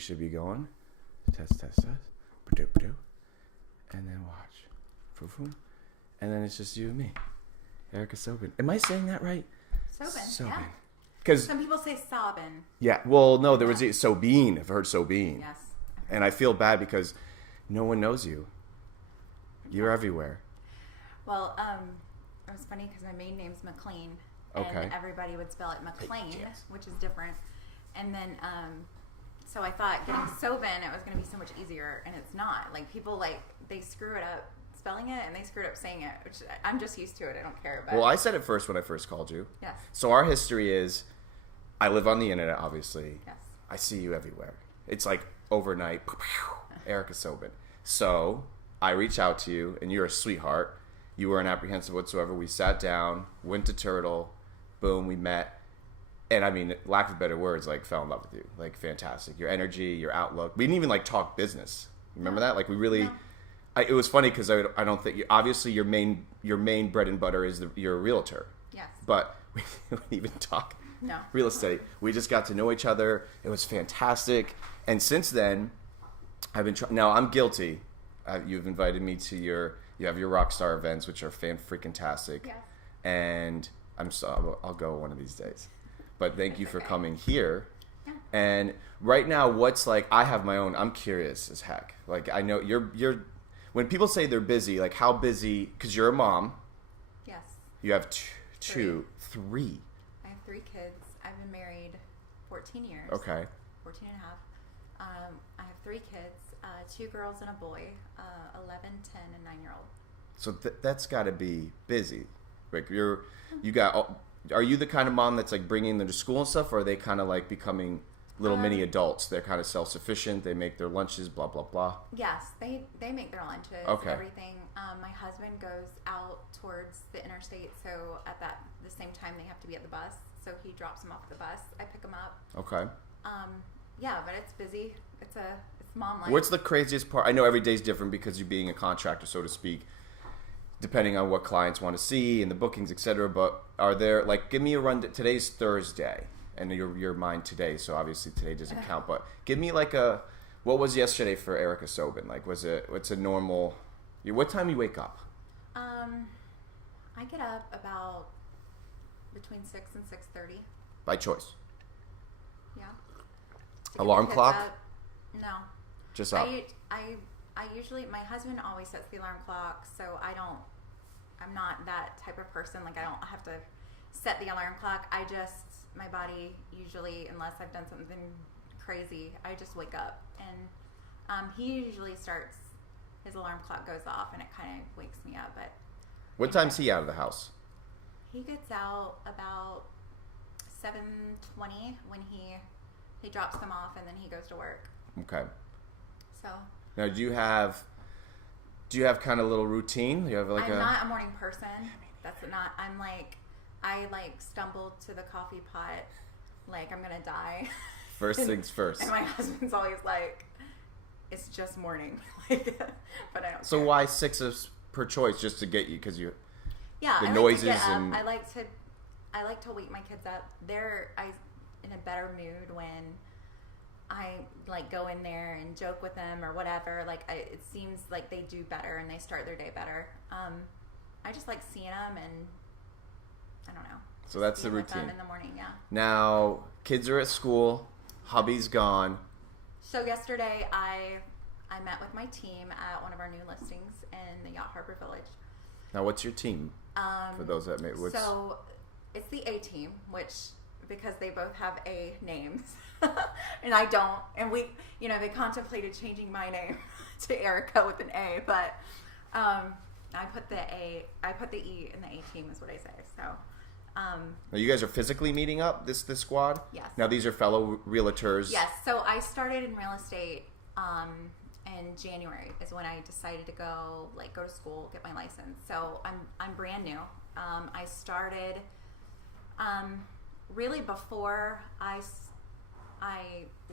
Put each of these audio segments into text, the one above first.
should be going. Test. Ba-do. And then watch. Boom. And then it's just you and me. Erica Sobin. Am I saying that right? Sobin. Yeah. Because some people say Sobin. Yeah. Well, no, there was Sobin. I've heard Sobin. Yes. And I feel bad because no one knows you. You're everywhere. Well, it was funny because my maiden name's McLean. Okay. And everybody would spell it McLean, which is different. And then, so I thought getting Sobin, it was going to be so much easier, and it's not. Like, people, like, they screw it up spelling it, and they screwed up saying it, which I'm just used to it. I don't care. But Well, I said it first when I first called you. Yes. So our history is, I live on the internet, obviously. Yes. I see you everywhere. It's like overnight, Erica Sobin. So I reach out to you, and you're a sweetheart. You weren't apprehensive whatsoever. We sat down, went to Turtle, boom, we met. And I mean, lack of better words, like, fell in love with you. Like, fantastic. Your energy, your outlook. We didn't even, like, talk business. Remember that? Like, we really... No. It was funny because I don't think... obviously, your main bread and butter is you're a realtor. Yes. But we didn't even talk No. real estate. We just got to know each other. It was fantastic. And since then, I've been trying... Now, I'm guilty. You've invited me to you have your Rockstar events, which are fan-freaking-tastic. Yes. And I'll go one of these days. But thank you for coming here. Yeah. And right now, what's like, I have my own, I'm curious as heck. Like, I know you're, when people say they're busy, like how busy, because you're a mom. Yes. You have Three. Three. I have 3 kids. I've been married 14 years. Okay. 14 and a half. I have 3 kids, 2 girls and a boy, 11, 10, and 9-year-old. So that's got to be busy. Like are you the kind of mom that's like bringing them to school and stuff, or are they kind of like becoming little mini adults? They're kind of self-sufficient. They make their lunches, blah, blah, blah. Yes, they make their lunches, everything. My husband goes out towards the interstate, so at the same time they have to be at the bus, so he drops them off at the bus. I pick them up. Okay. Yeah, but it's busy. It's mom life. What's the craziest part? I know every day's different because you're being a contractor, so to speak, depending on what clients want to see and the bookings, etc. But are there, like, give me a run. Today's Thursday, and you're mine today, so obviously today doesn't count. But give me like what was yesterday for Erica Sobin? Like, what's a normal? What time you wake up? I get up about between 6 and 6:30. By choice. Yeah. Alarm clock? No. Just up. I usually, my husband always sets the alarm clock, so I'm not that type of person. Like, I don't have to set the alarm clock. My body usually, unless I've done something crazy, I just wake up. And he usually starts, his alarm clock goes off and it kind of wakes me up. But what time's he out of the house? He gets out about 7:20 when he drops them off, and then he goes to work. Okay. So now, do you have kind of a little routine? Do you have like I'm not a morning person. That's not. I stumbled to the coffee pot like I'm gonna die. First things first. And my husband's always like, "It's just morning," but I don't. So care. why 6 per choice, just to get you? Because you. Yeah, the I noises like to get and up. I like to wake my kids up. They're in a better mood when I like go in there and joke with them or whatever. Like it seems like they do better and they start their day better. I just like seeing them, and I don't know. So that's the routine in the morning. Yeah. Now kids are at school. Hubby's gone. So yesterday I met with my team at one of our new listings in the Yacht Harbor Village. Now what's your team? For those that may. So it's the A team, which because they both have A names, and I don't. And we, they contemplated changing my name to Erica with an A, but I put the E in the A team is what I say. So. Now you guys are physically meeting up this squad? Yes. Now these are fellow realtors. Yes. So I started in real estate in January is when I decided to go to school, get my license. So I'm brand new. I started really before I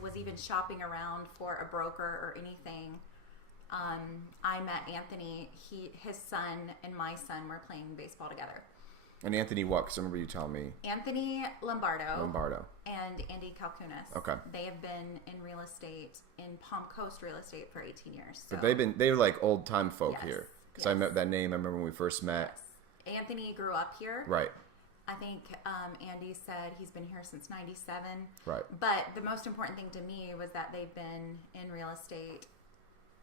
was even shopping around for a broker or anything. I met Anthony. His son and my son were playing baseball together. And Anthony what? Because I remember you telling me. Anthony Lombardo. And Andy Calcunas. Okay. They have been in real estate, in Palm Coast real estate for 18 years. So. But they're like old time folk Yes. here. Because I met that name. I remember when we first met. Yes. Anthony grew up here. Right. I think Andy said he's been here since 97. Right. But the most important thing to me was that they've been in real estate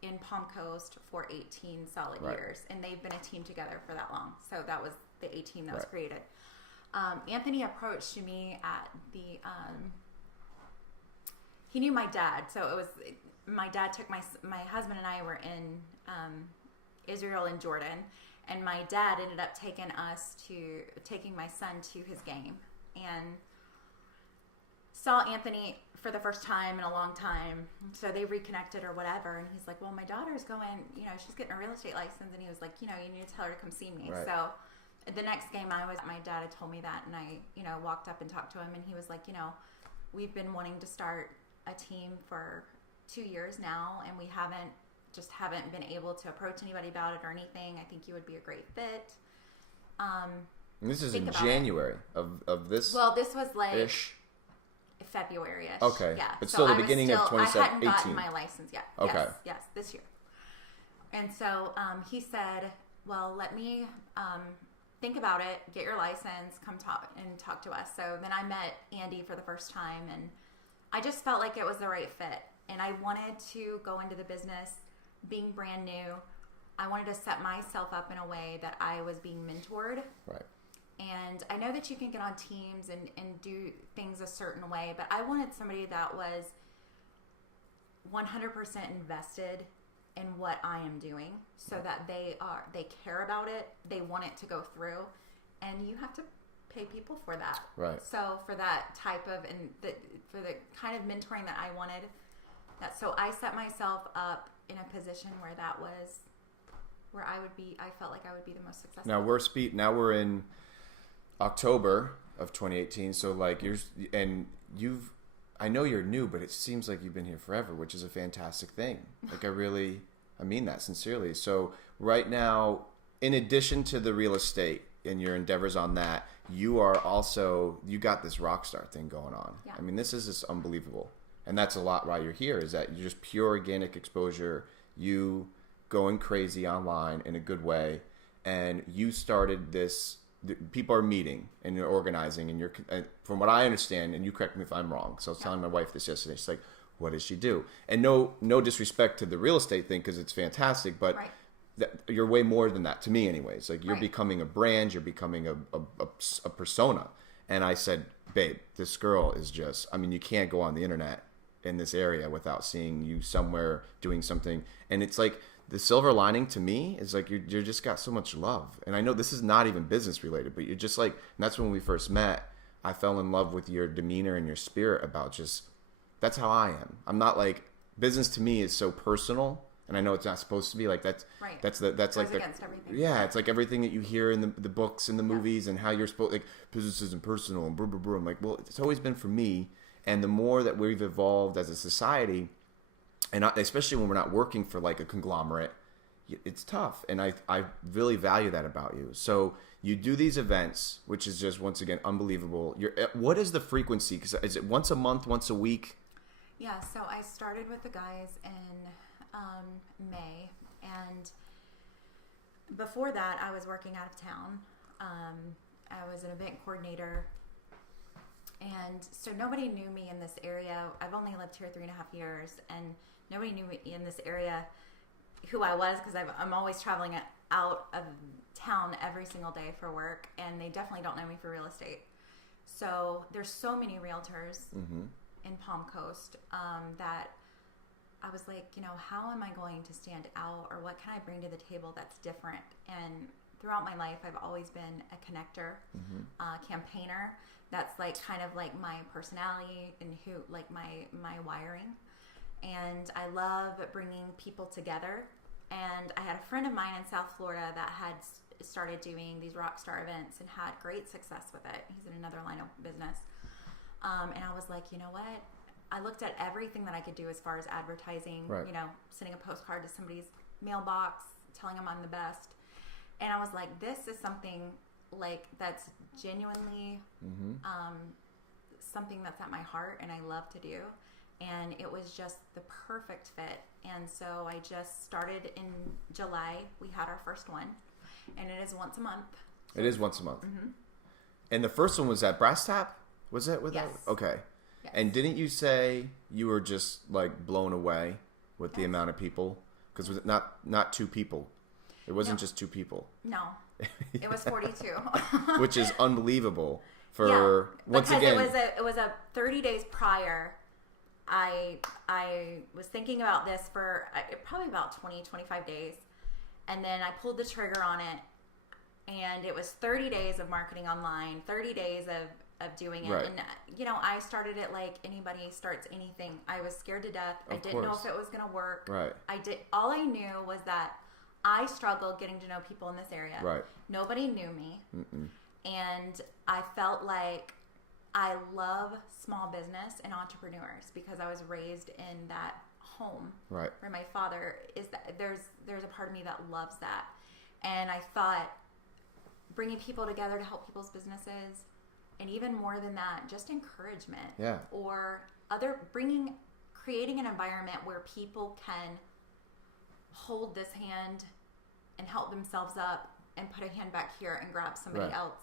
in Palm Coast for 18 solid years. And they've been a team together for that long. So that was the A team that was created. Anthony approached me at the... he knew my dad. So it was... My dad took my husband and I were in Israel and Jordan. And my dad ended up taking my son to his game, and saw Anthony for the first time in a long time. So they reconnected or whatever, and he's like, "Well, my daughter's going, she's getting a real estate license," and he was like, "You need to tell her to come see me." Right. So the next game I was, my dad had told me that, and I, walked up and talked to him, and he was like, "We've been wanting to start a team for 2 years now, and we haven't been able to approach anybody about it or anything. I think you would be a great fit." And this is in January of this. Well, this was like ish. February-ish. Okay. Yeah. But still the beginning of 2018. I hadn't gotten my license yet. Okay. Yes, this year. And so he said, "Well, let me think about it. Get your license. Come talk to us." So then I met Andy for the first time, and I just felt like it was the right fit. And I wanted to go into the business being brand new. I wanted to set myself up in a way that I was being mentored. Right. And I know that you can get on teams and do things a certain way, but I wanted somebody that was 100% invested in what I am doing, so that they care about it, they want it to go through, and you have to pay people for that. Right. So for that type of, for the kind of mentoring that I wanted, so I set myself up in a position where that was where I felt like I would be the most successful. Now we're in October of 2018. So like I know you're new, but it seems like you've been here forever, which is a fantastic thing. Like I mean that sincerely. So right now, in addition to the real estate and your endeavors on that, you got this rock star thing going on. Yeah. I mean, this is just unbelievable. And that's a lot why you're here, is that you're just pure organic exposure, you going crazy online in a good way. And you started this, people are meeting and you're organizing, and from what I understand, and you correct me if I'm wrong, so I was telling my wife this yesterday, she's like, what does she do? And no disrespect to the real estate thing, because it's fantastic, but you're way more than that, to me anyways. Like, you're becoming a brand, you're becoming a persona. And I said, babe, this girl is just, you can't go on the internet in this area without seeing you somewhere doing something. And it's like, the silver lining to me is like, you're just got so much love. And I know this is not even business related, but you're just like, and that's when we first met, I fell in love with your demeanor and your spirit about just, that's how I am. I'm not like, business to me is so personal, and I know it's not supposed to be like that. Right. That's like against everything. Yeah, it's like everything that you hear in the books and the movies, and how you're supposed, like, business isn't personal and blah blah blah. I'm like, well, it's always been for me. And the more that we've evolved as a society, and especially when we're not working for like a conglomerate, it's tough. And I really value that about you. So you do these events, which is just, once again, unbelievable. What is the frequency? Because is it once a month, once a week? Yeah, so I started with the guys in May, and before that I was working out of town. I was an event coordinator, and so nobody knew me in this area. I've only lived here 3.5 years, and nobody knew me in this area who I was, because I'm always traveling out of town every single day for work, and they definitely don't know me for real estate. So there's so many realtors in Palm Coast that I was like, how am I going to stand out, or what can I bring to the table that's different? And throughout my life, I've always been a connector, campaigner. That's like kind of like my personality and my wiring. And I love bringing people together. And I had a friend of mine in South Florida that had started doing these rock star events and had great success with it. He's in another line of business. And I was like, you know what? I looked at everything that I could do as far as advertising, sending a postcard to somebody's mailbox, telling them I'm the best. And I was like, this is something like that's genuinely something that's at my heart and I love to do. And it was just the perfect fit. And so I just started in July. We had our first one, and it is once a month. It is once a month. Mm-hmm. And the first one was at Brass Tap? Was it? Yes. Okay. Yes. And didn't you say you were just like blown away with the amount of people? Because was it not 2 people? It wasn't just 2 people. No. It was 42. Which is unbelievable. Once again, it was a 30 days prior. I was thinking about this for probably about 20, 25 days. And then I pulled the trigger on it. And it was 30 days of marketing online, 30 days of doing it. Right. And, I started it like anybody starts anything. I was scared to death. I didn't know if it was going to work. Right. All I knew was that I struggled getting to know people in this area. Right. Nobody knew me. Mm-mm. And I felt like I love small business and entrepreneurs because I was raised in that home. Right. Where my father is that there's a part of me that loves that. And I thought bringing people together to help people's businesses, and even more than that, just encouragement. Yeah. Or creating an environment where people can hold this hand and help themselves up and put a hand back here and grab somebody else.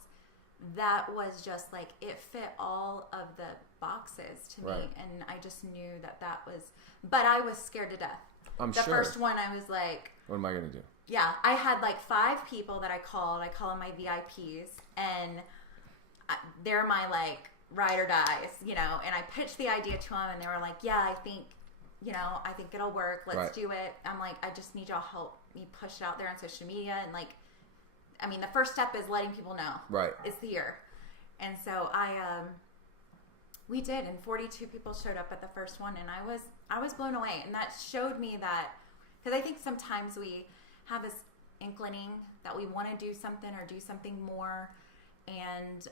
That was just like, it fit all of the boxes to me. And I just knew that was, but I was scared to death. The first one, I was like, what am I going to do? Yeah, I had like 5 people that I called. I call them my VIPs, and they're my like ride or dies, and I pitched the idea to them, and they were like, yeah, I think it'll work. Let's do it. I'm like, I just need y'all help me push it out there on social media. And like, I mean, the first step is letting people know. Right. It's here. And so we did, and 42 people showed up at the first one, and I was blown away. And that showed me that, because I think sometimes we have this inclining that we want to do something or do something more, and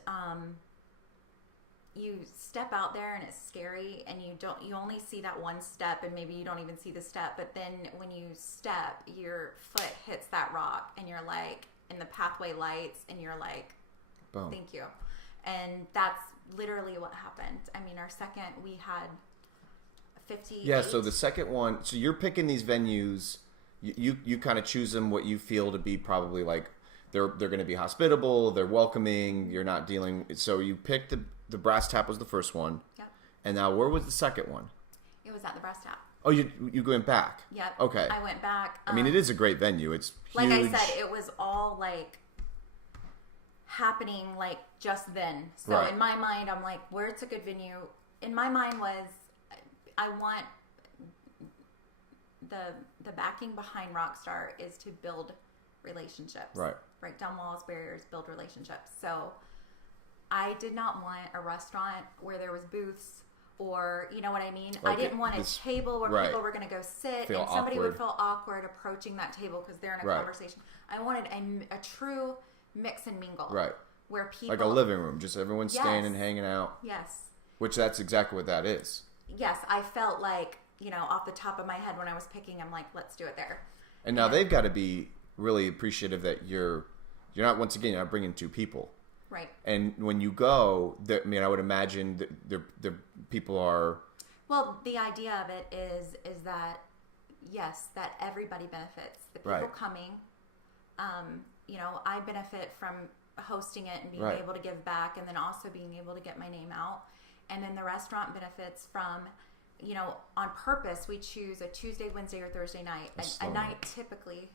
you step out there and it's scary, and you only see that one step, and maybe you don't even see the step, but then when you step, your foot hits that rock, and you're like, and the pathway lights, and you're like, boom. Thank you. And that's literally what happened. I mean, our second, we had 50. Yeah, so the second one, so you're picking these venues. You kind of choose them what you feel to be probably like they're going to be hospitable, they're welcoming, you're not dealing. So you picked the Brass Tap was the first one. Yep. And now where was the second one? It was at the Brass Tap. Oh, you went back? Yep. Okay. I went back. I mean, it is a great venue. It's huge. Like I said, it was all like happening like just then. So in my mind, I'm like, where's a good venue? In my mind was, I want the backing behind Rockstar is to build relationships. Right. Break down walls, barriers, build relationships. So I did not want a restaurant where there was booths, or you know what I mean? Like I didn't want a table where people were going to go sit and somebody would feel awkward approaching that table because they're in a conversation. I wanted a true mix and mingle. Right. Where people... Like a living room, just everyone staying and hanging out. Yes. Which that's exactly what that is. Yes, I felt like, off the top of my head when I was picking, I'm like, let's do it there. And now they've got to be really appreciative that you're not, once again, you're not bringing 2 people. Right. And when you go, I would imagine that the people are... Well, the idea of it is that, yes, that everybody benefits. The people coming, I benefit from hosting it and being able to give back, and then also being able to get my name out. And then the restaurant benefits from, on purpose, we choose a Tuesday, Wednesday, or Thursday night, a night typically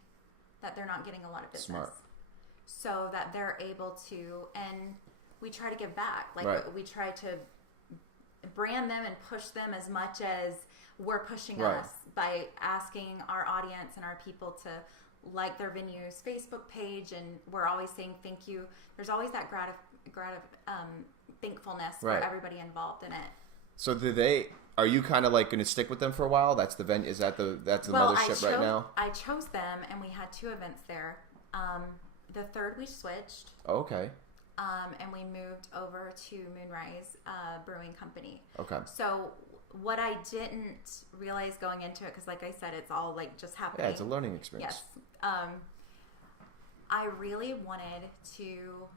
that they're not getting a lot of business. Smart. So that they're able to, and we try to give back. Like we try to brand them and push them as much as we're pushing us by asking our audience and our people to like their venue's Facebook page, and we're always saying thank you. There's always that thankfulness for everybody involved in it. So are you kind of like going to stick with them for a while? That's the venue. Is that the mothership right now? I chose them, and we had 2 events there. The third we switched. Oh, okay. And we moved over to Moonrise Brewing Company. Okay. So what I didn't realize going into it, because like I said, it's all like just happening. Yeah, it's a learning experience. Yes. I really wanted to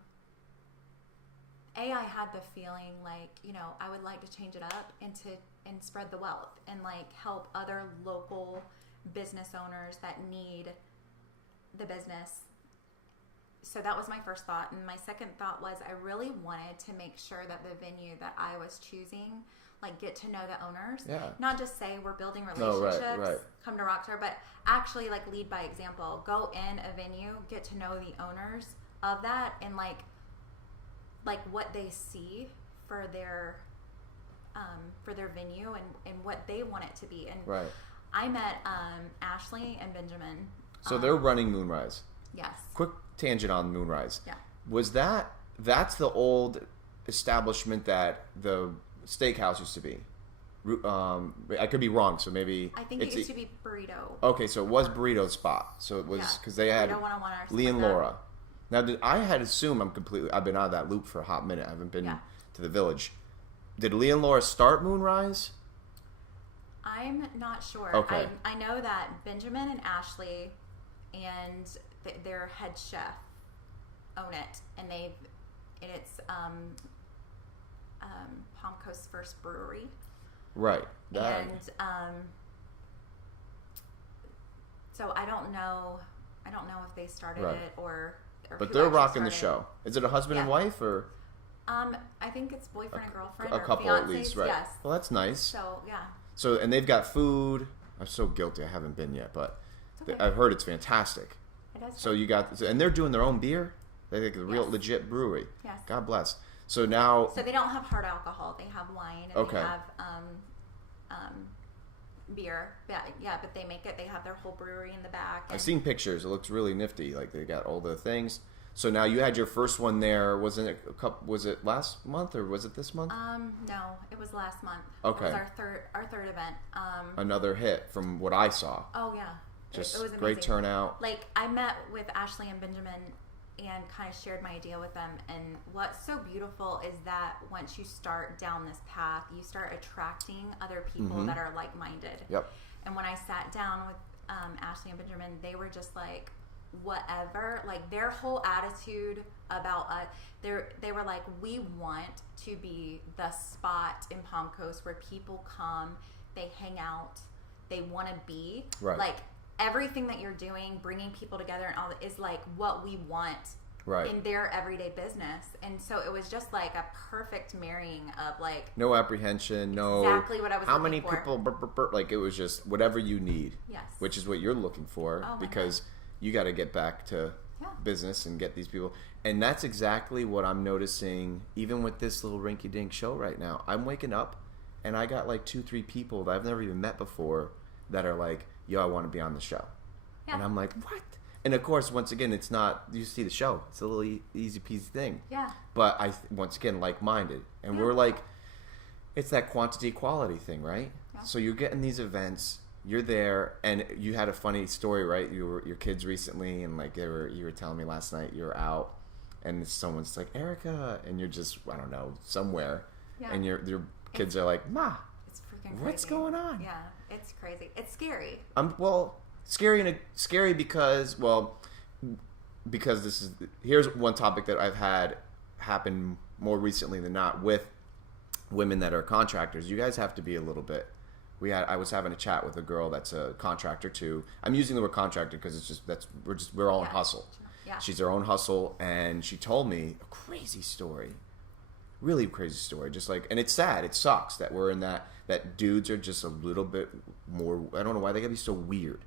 I had the feeling like, I would like to change it up and spread the wealth and like help other local business owners that need the business. So that was my first thought. And my second thought was I really wanted to make sure that the venue that I was choosing, like, get to know the owners. Yeah. Not just say we're building relationships, right. come to Rockstar, but actually like lead by example. Go in a venue, get to know the owners of that, and like what they see for their venue and what they want it to be. And right. I met Ashley and Benjamin. So they're running Moonrise. Yes. Quick tangent on Moonrise. Yeah. Was that's the old establishment that the steakhouse used to be? I could be wrong, so maybe I think it used to be Burrito. Okay, so it was Burrito's spot. So it was because they had Lee and Laura. Now, I had assumed I've been out of that loop for a hot minute. I haven't been to the Village. Did Lee and Laura start Moonrise? I'm not sure. Okay. I know that Benjamin and Ashley and their head chef own it, and it's Palm Coast's first brewery. Right. So I don't know if they started it or but they're rocking the show. Is it a husband and wife or? I think it's boyfriend and girlfriend. A couple fiancés, at least, right? Yes. Well, that's nice. So yeah. So and they've got food. I'm so guilty. I haven't been yet, but Okay. I've heard it's fantastic. It is. So you got, and they're doing their own beer. They're like a real legit brewery. Yes. God bless. So now. So they don't have hard alcohol. They have wine. And Okay. They have beer. Yeah, but they make it. They have their whole brewery in the back. I've seen pictures. It looks really nifty. Like they got all the things. So now you had your first one there. Wasn't it was it last month or was it this month? No, it was last month. Okay. It was our third event. Another hit from what I saw. Oh yeah. Just it was amazing. Great turnout. Like I met with Ashley and Benjamin and kind of shared my idea with them. And what's so beautiful is that once you start down this path, you start attracting other people that are like-minded. Yep. And when I sat down with Ashley and Benjamin, they were just like, whatever. Like their whole attitude about us, they were like, we want to be the spot in Palm Coast where people come, they hang out, they want to be. Right. Like everything that you're doing, bringing people together and all that is like what we want in their everyday business. And so it was just like a perfect marrying of like no apprehension, no exactly what I was how looking many for. people like it was just whatever you need. Yes. Which is what you're looking for because you got to get back to business and get these people. And that's exactly what I'm noticing even with this little rinky-dink show right now. I'm waking up and I got like 2-3 people that I've never even met before that are like, yo, I want to be on the show. Yeah. And I'm like, what? And of course, once again, it's not, you see the show. It's a little easy peasy thing. Yeah. But once again, like-minded. And we're like, it's that quantity quality thing, right? Yeah. So you're getting these events, you're there, and you had a funny story, right? Your kids recently, and like you were telling me last night you were out, and someone's like, Erica, and you're just, I don't know, somewhere. Yeah. And your kids are like, Ma, it's freaking crazy. What's going on? Yeah, it's crazy. It's scary. Scary because here's one topic that I've had happen more recently than not with women that are contractors. You guys have to be a little bit. I was having a chat with a girl that's a contractor too. I'm using the word contractor because it's just we're all in hustle. Yeah. She's her own hustle, and she told me a crazy story. Really crazy story. Just like, and it's sad. It sucks that we're in that dudes are just a little bit more. I don't know why they gotta be so weird.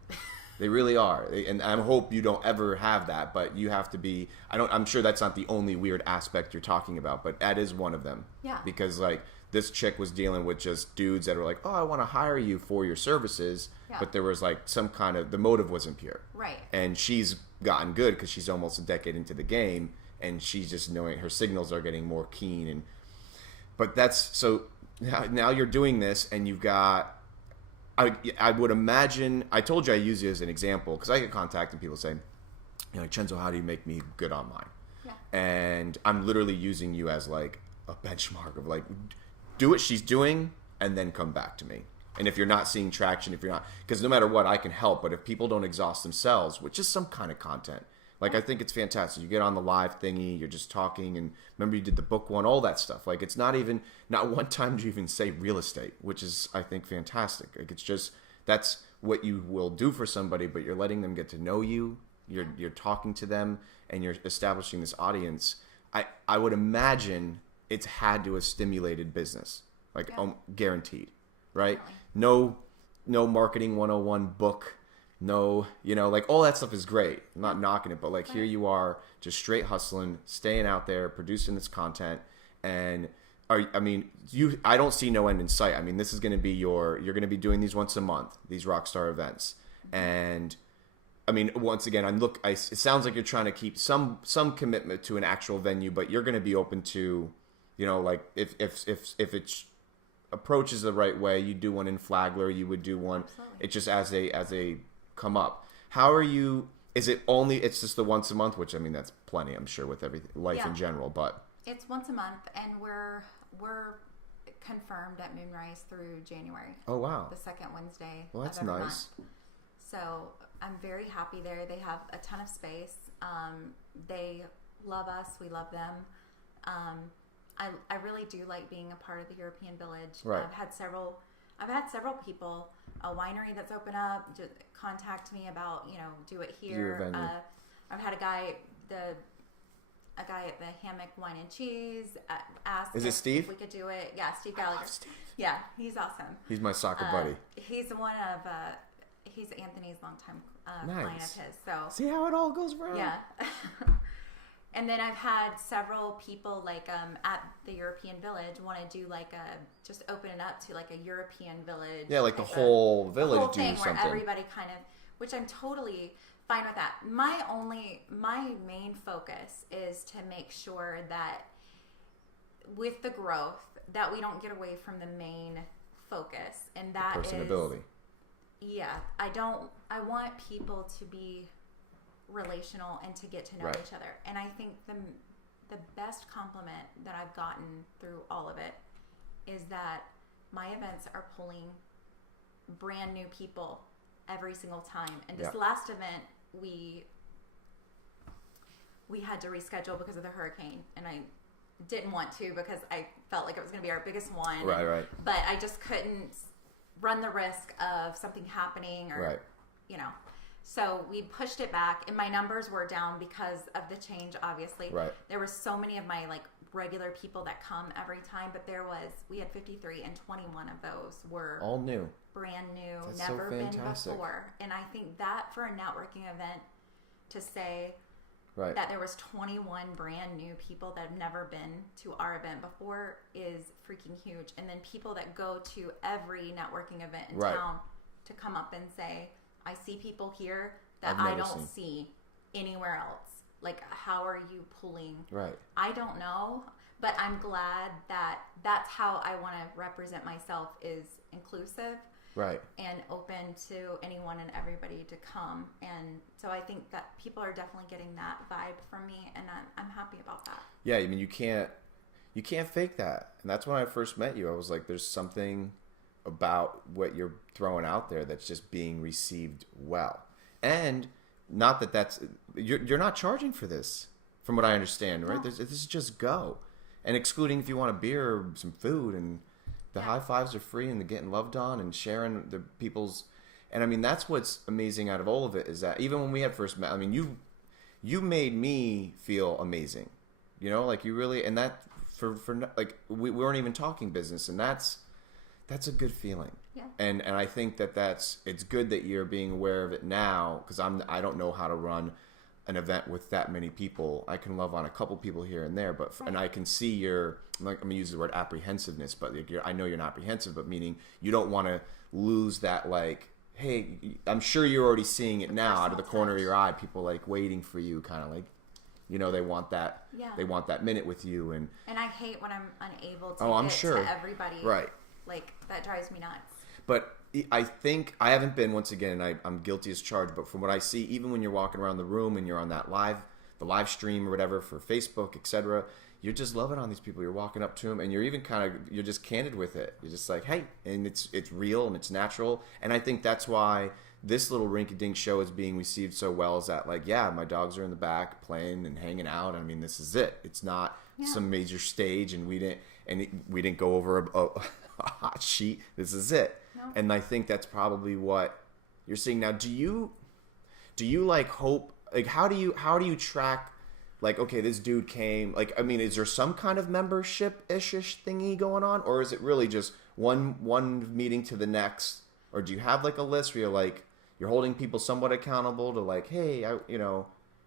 They really are. And I hope you don't ever have that, but you have to be. I'm sure that's not the only weird aspect you're talking about, but that is one of them. Yeah. Because like this chick was dealing with just dudes that were like, oh, I want to hire you for your services, but there was like some kind of the motive wasn't pure. Right. And she's gotten good because she's almost a decade into the game. And she's just knowing her signals are getting more keen, but that's so now you're doing this, and you've got. I would imagine. I told you I use you as an example because I get contacted people saying, Chenzo, how do you make me good online? Yeah. And I'm literally using you as like a benchmark of like, do what she's doing, and then come back to me. And if you're not seeing traction, because no matter what, I can help. But if people don't exhaust themselves, which is some kind of content. Like, I think it's fantastic. You get on the live thingy, you're just talking, and remember you did the book one, all that stuff. Like, it's not one time do you even say real estate, which is, I think, fantastic. Like, it's just, that's what you will do for somebody, but you're letting them get to know you. You're talking to them, and you're establishing this audience. I would imagine it's had to have stimulated business, like guaranteed, right? Definitely. No marketing 101 book. No, like all that stuff is great. I'm not knocking it, but like here you are just straight hustling, staying out there, producing this content. And I don't see no end in sight. I mean, this is going to be you're going to be doing these once a month, these Rockstar events. And I mean, once again, it sounds like you're trying to keep some commitment to an actual venue, but you're going to be open to, like if it approaches the right way, you do one in Flagler, you would do one. Absolutely. It just as a come up. How are you? Is it it's just the once a month, which I mean that's plenty, I'm sure, with everything life in general, but it's once a month, and we're confirmed at Moonrise through January. Oh wow! The second Wednesday. Well, that's of every nice. Month. So I'm very happy there. They have a ton of space. They love us. We love them. I really do like being a part of the European Village. Right. I've had several people, a winery that's opened up, just contact me about, do it here. I've had a guy at the Hammock Wine and Cheese ask Is it Steve? if we could do it. Yeah, Steve Gallagher. I love Steve. Yeah, he's awesome. He's my soccer buddy. He's he's Anthony's longtime client of his. So see how it all goes around. Yeah. And then I've had several people at the European Village want to do just open it up to a European Village. Yeah, like the whole village whole do thing something. Where everybody kind of, which I'm totally fine with that. My main focus is to make sure that with the growth that we don't get away from the main focus, and that personability. Yeah, I want people to be relational and to get to know each other. And I think the best compliment that I've gotten through all of it is that my events are pulling brand new people every single time. And this last event we had to reschedule because of the hurricane, and I didn't want to because I felt like it was going to be our biggest one. Right. But I just couldn't run the risk of something happening or So we pushed it back, and my numbers were down because of the change, obviously. Right. There were so many of my regular people that come every time, but we had 53, and 21 of those were all new. Brand new, That's never so been fantastic. before. And I think that for a networking event, to say right. that there was 21 brand new people that have never been to our event before is freaking huge. And then people that go to every networking event in right. town to come up and say, I see people here that I don't see anywhere else. How are you pulling? Right. I don't know, but I'm glad that that's how I want to represent myself, is inclusive. Right. And open to anyone and everybody to come. And so I think that people are definitely getting that vibe from me, and I'm happy about that. Yeah, I mean, you can't fake that. And that's when I first met you. I was like, there's something about what you're throwing out there that's just being received well. And not that's you're not charging for this, from what I understand, right? No. This is just go. And excluding if you want a beer or some food, and the high fives are free, and the getting loved on and sharing the people's. And I mean, that's what's amazing out of all of it, is that even when we had first met, I mean, you made me feel amazing, you really, and that for we weren't even talking business, and that's a good feeling. Yeah. And I think it's good that you're being aware of it now, because I don't know how to run an event with that many people. I can love on a couple people here and there, but and I can see I'm going to use the word apprehensiveness, but I know you're not apprehensive, but meaning you don't want to lose that, hey, I'm sure you're already seeing it now out of the corner of your eye, people waiting for you, kind of they want that. Yeah. They want that minute with you, and I hate when I'm unable to I'm get sure. to everybody. Right. That drives me nuts. But I think I haven't been, once again, and I'm guilty as charged, but from what I see, even when you're walking around the room and you're on the live stream or whatever for Facebook, etc., you're just loving on these people. You're walking up to them, and you're even you're just candid with it. You're just like, hey, and it's real and it's natural. And I think that's why this little rinky-dink show is being received so well is that, like, yeah, my dogs are in the back playing and hanging out. I mean, this is it. It's not some major stage, and we didn't go over a hot sheet. This is it. No. And I think that's probably what you're seeing now. Do you like hope? Like, how do you track? Like, okay, this dude came. Like, I mean, is there some kind of membership-ish thingy going on, or is it really just one meeting to the next? Or do you have like a list where you're holding people somewhat accountable to like, hey,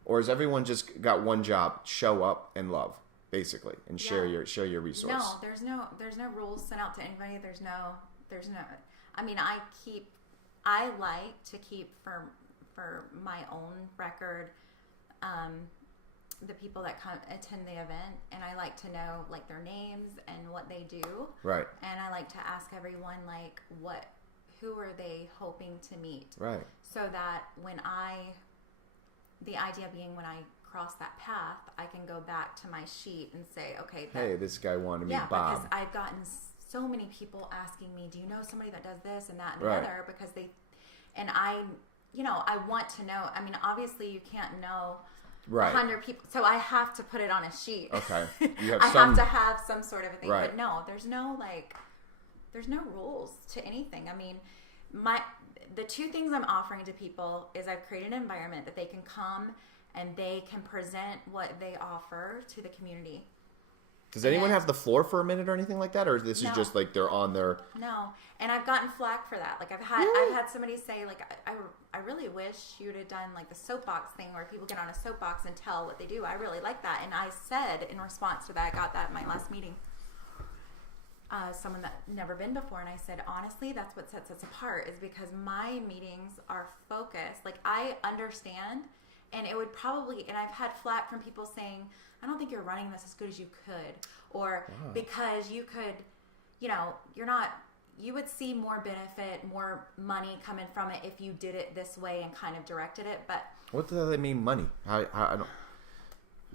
or is everyone just got one job: show up and love, basically, and share your resource? No, there's no rules sent out to anybody. There's no. I mean, I like to keep for my own record, the people that come attend the event, and I like to know like their names and what they do. Right. And I like to ask everyone like who are they hoping to meet? Right. So that the idea being when I cross that path, I can go back to my sheet and say, okay, hey, this guy wanted to meet Bob. Yeah, because I've gotten so many people asking me, do you know somebody that does this and that and the other? Because I want to know. I mean, obviously you can't know 100 people, so I have to put it on a sheet. Okay. I have to have some sort of a thing. Right. But no, there's no rules to anything. I mean, the two things I'm offering to people is I've created an environment that they can come and they can present what they offer to the community. Does anyone have the floor for a minute or anything like that, or this is just like they're on their? No, and I've gotten flack for that. Like I've had somebody say like I really wish you'd have done like the soapbox thing where people get on a soapbox and tell what they do. I really like that, and I said in response to that, I got that in my last meeting. Someone that never been before, and I said, honestly, that's what sets us apart is because my meetings are focused. Like I understand, and it would probably, and I've had flack from people saying, I don't think you're running this as good as you could, or because you could, you would see more benefit, more money coming from it if you did it this way and kind of directed it. But what does that mean, money? I don't.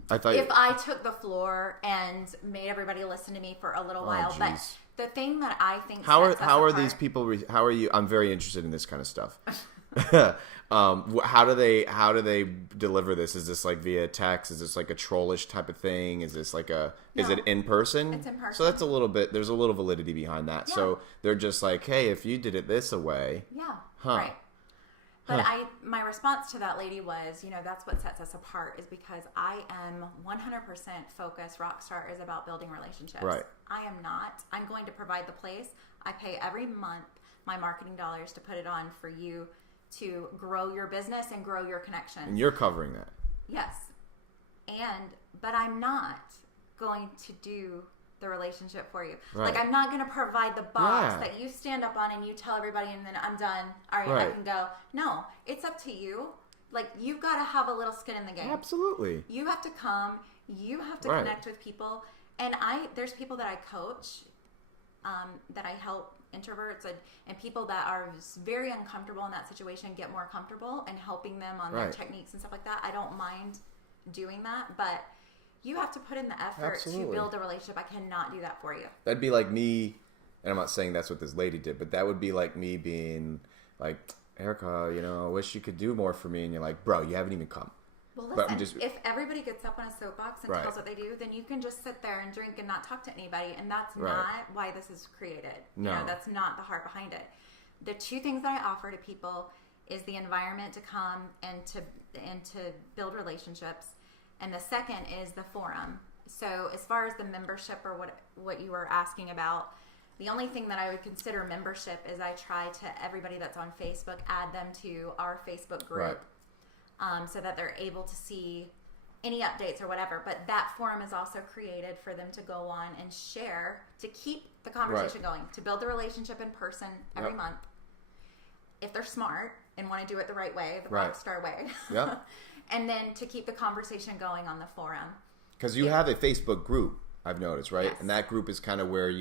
I thought if I took the floor and made everybody listen to me for a little while, but the thing that I think how are these people? How are you? I'm very interested in this kind of stuff. How do they deliver this? Is this like via text? Is this like a trollish type of thing? Is this like is it in person? It's in person. So that's there's a little validity behind that. Yeah. So they're just like, hey, if you did it this way. Yeah. Right. But my response to that lady was, that's what sets us apart is because I am 100% focused. Rockstar is about building relationships. Right. I am not. I'm going to provide the place. I pay every month my marketing dollars to put it on for you to grow your business and grow your connections. And you're covering that. Yes. But I'm not going to do the relationship for you. Right. Like I'm not going to provide the box that you stand up on and you tell everybody and then I'm done. All right, I can go. No, it's up to you. Like you've got to have a little skin in the game. Absolutely. You have to come. You have to connect with people. And there's people that I coach, that I help introverts and people that are very uncomfortable in that situation get more comfortable and helping them on their techniques and stuff like that. I don't mind doing that, but you have to put in the effort to build a relationship. I cannot do that for you. That'd be like me, and I'm not saying that's what this lady did, but that would be like me being like, Erica, I wish you could do more for me. And you're like, bro, you haven't even come. Well, listen, if everybody gets up on a soapbox and tells what they do, then you can just sit there and drink and not talk to anybody. And that's not why this is created. No. That's not the heart behind it. The two things that I offer to people is the environment to come and to build relationships. And the second is the forum. So as far as the membership or what you were asking about, the only thing that I would consider membership is I try to, everybody that's on Facebook, add them to our Facebook group so that they're able to see any updates or whatever. But that forum is also created for them to go on and share to keep the conversation going, to build the relationship in person every month. If they're smart and want to do it the right way, the Rockstar way. Yeah. And then to keep the conversation going on the forum. Because you have a Facebook group, I've noticed, right? Yes. And that group is kind of where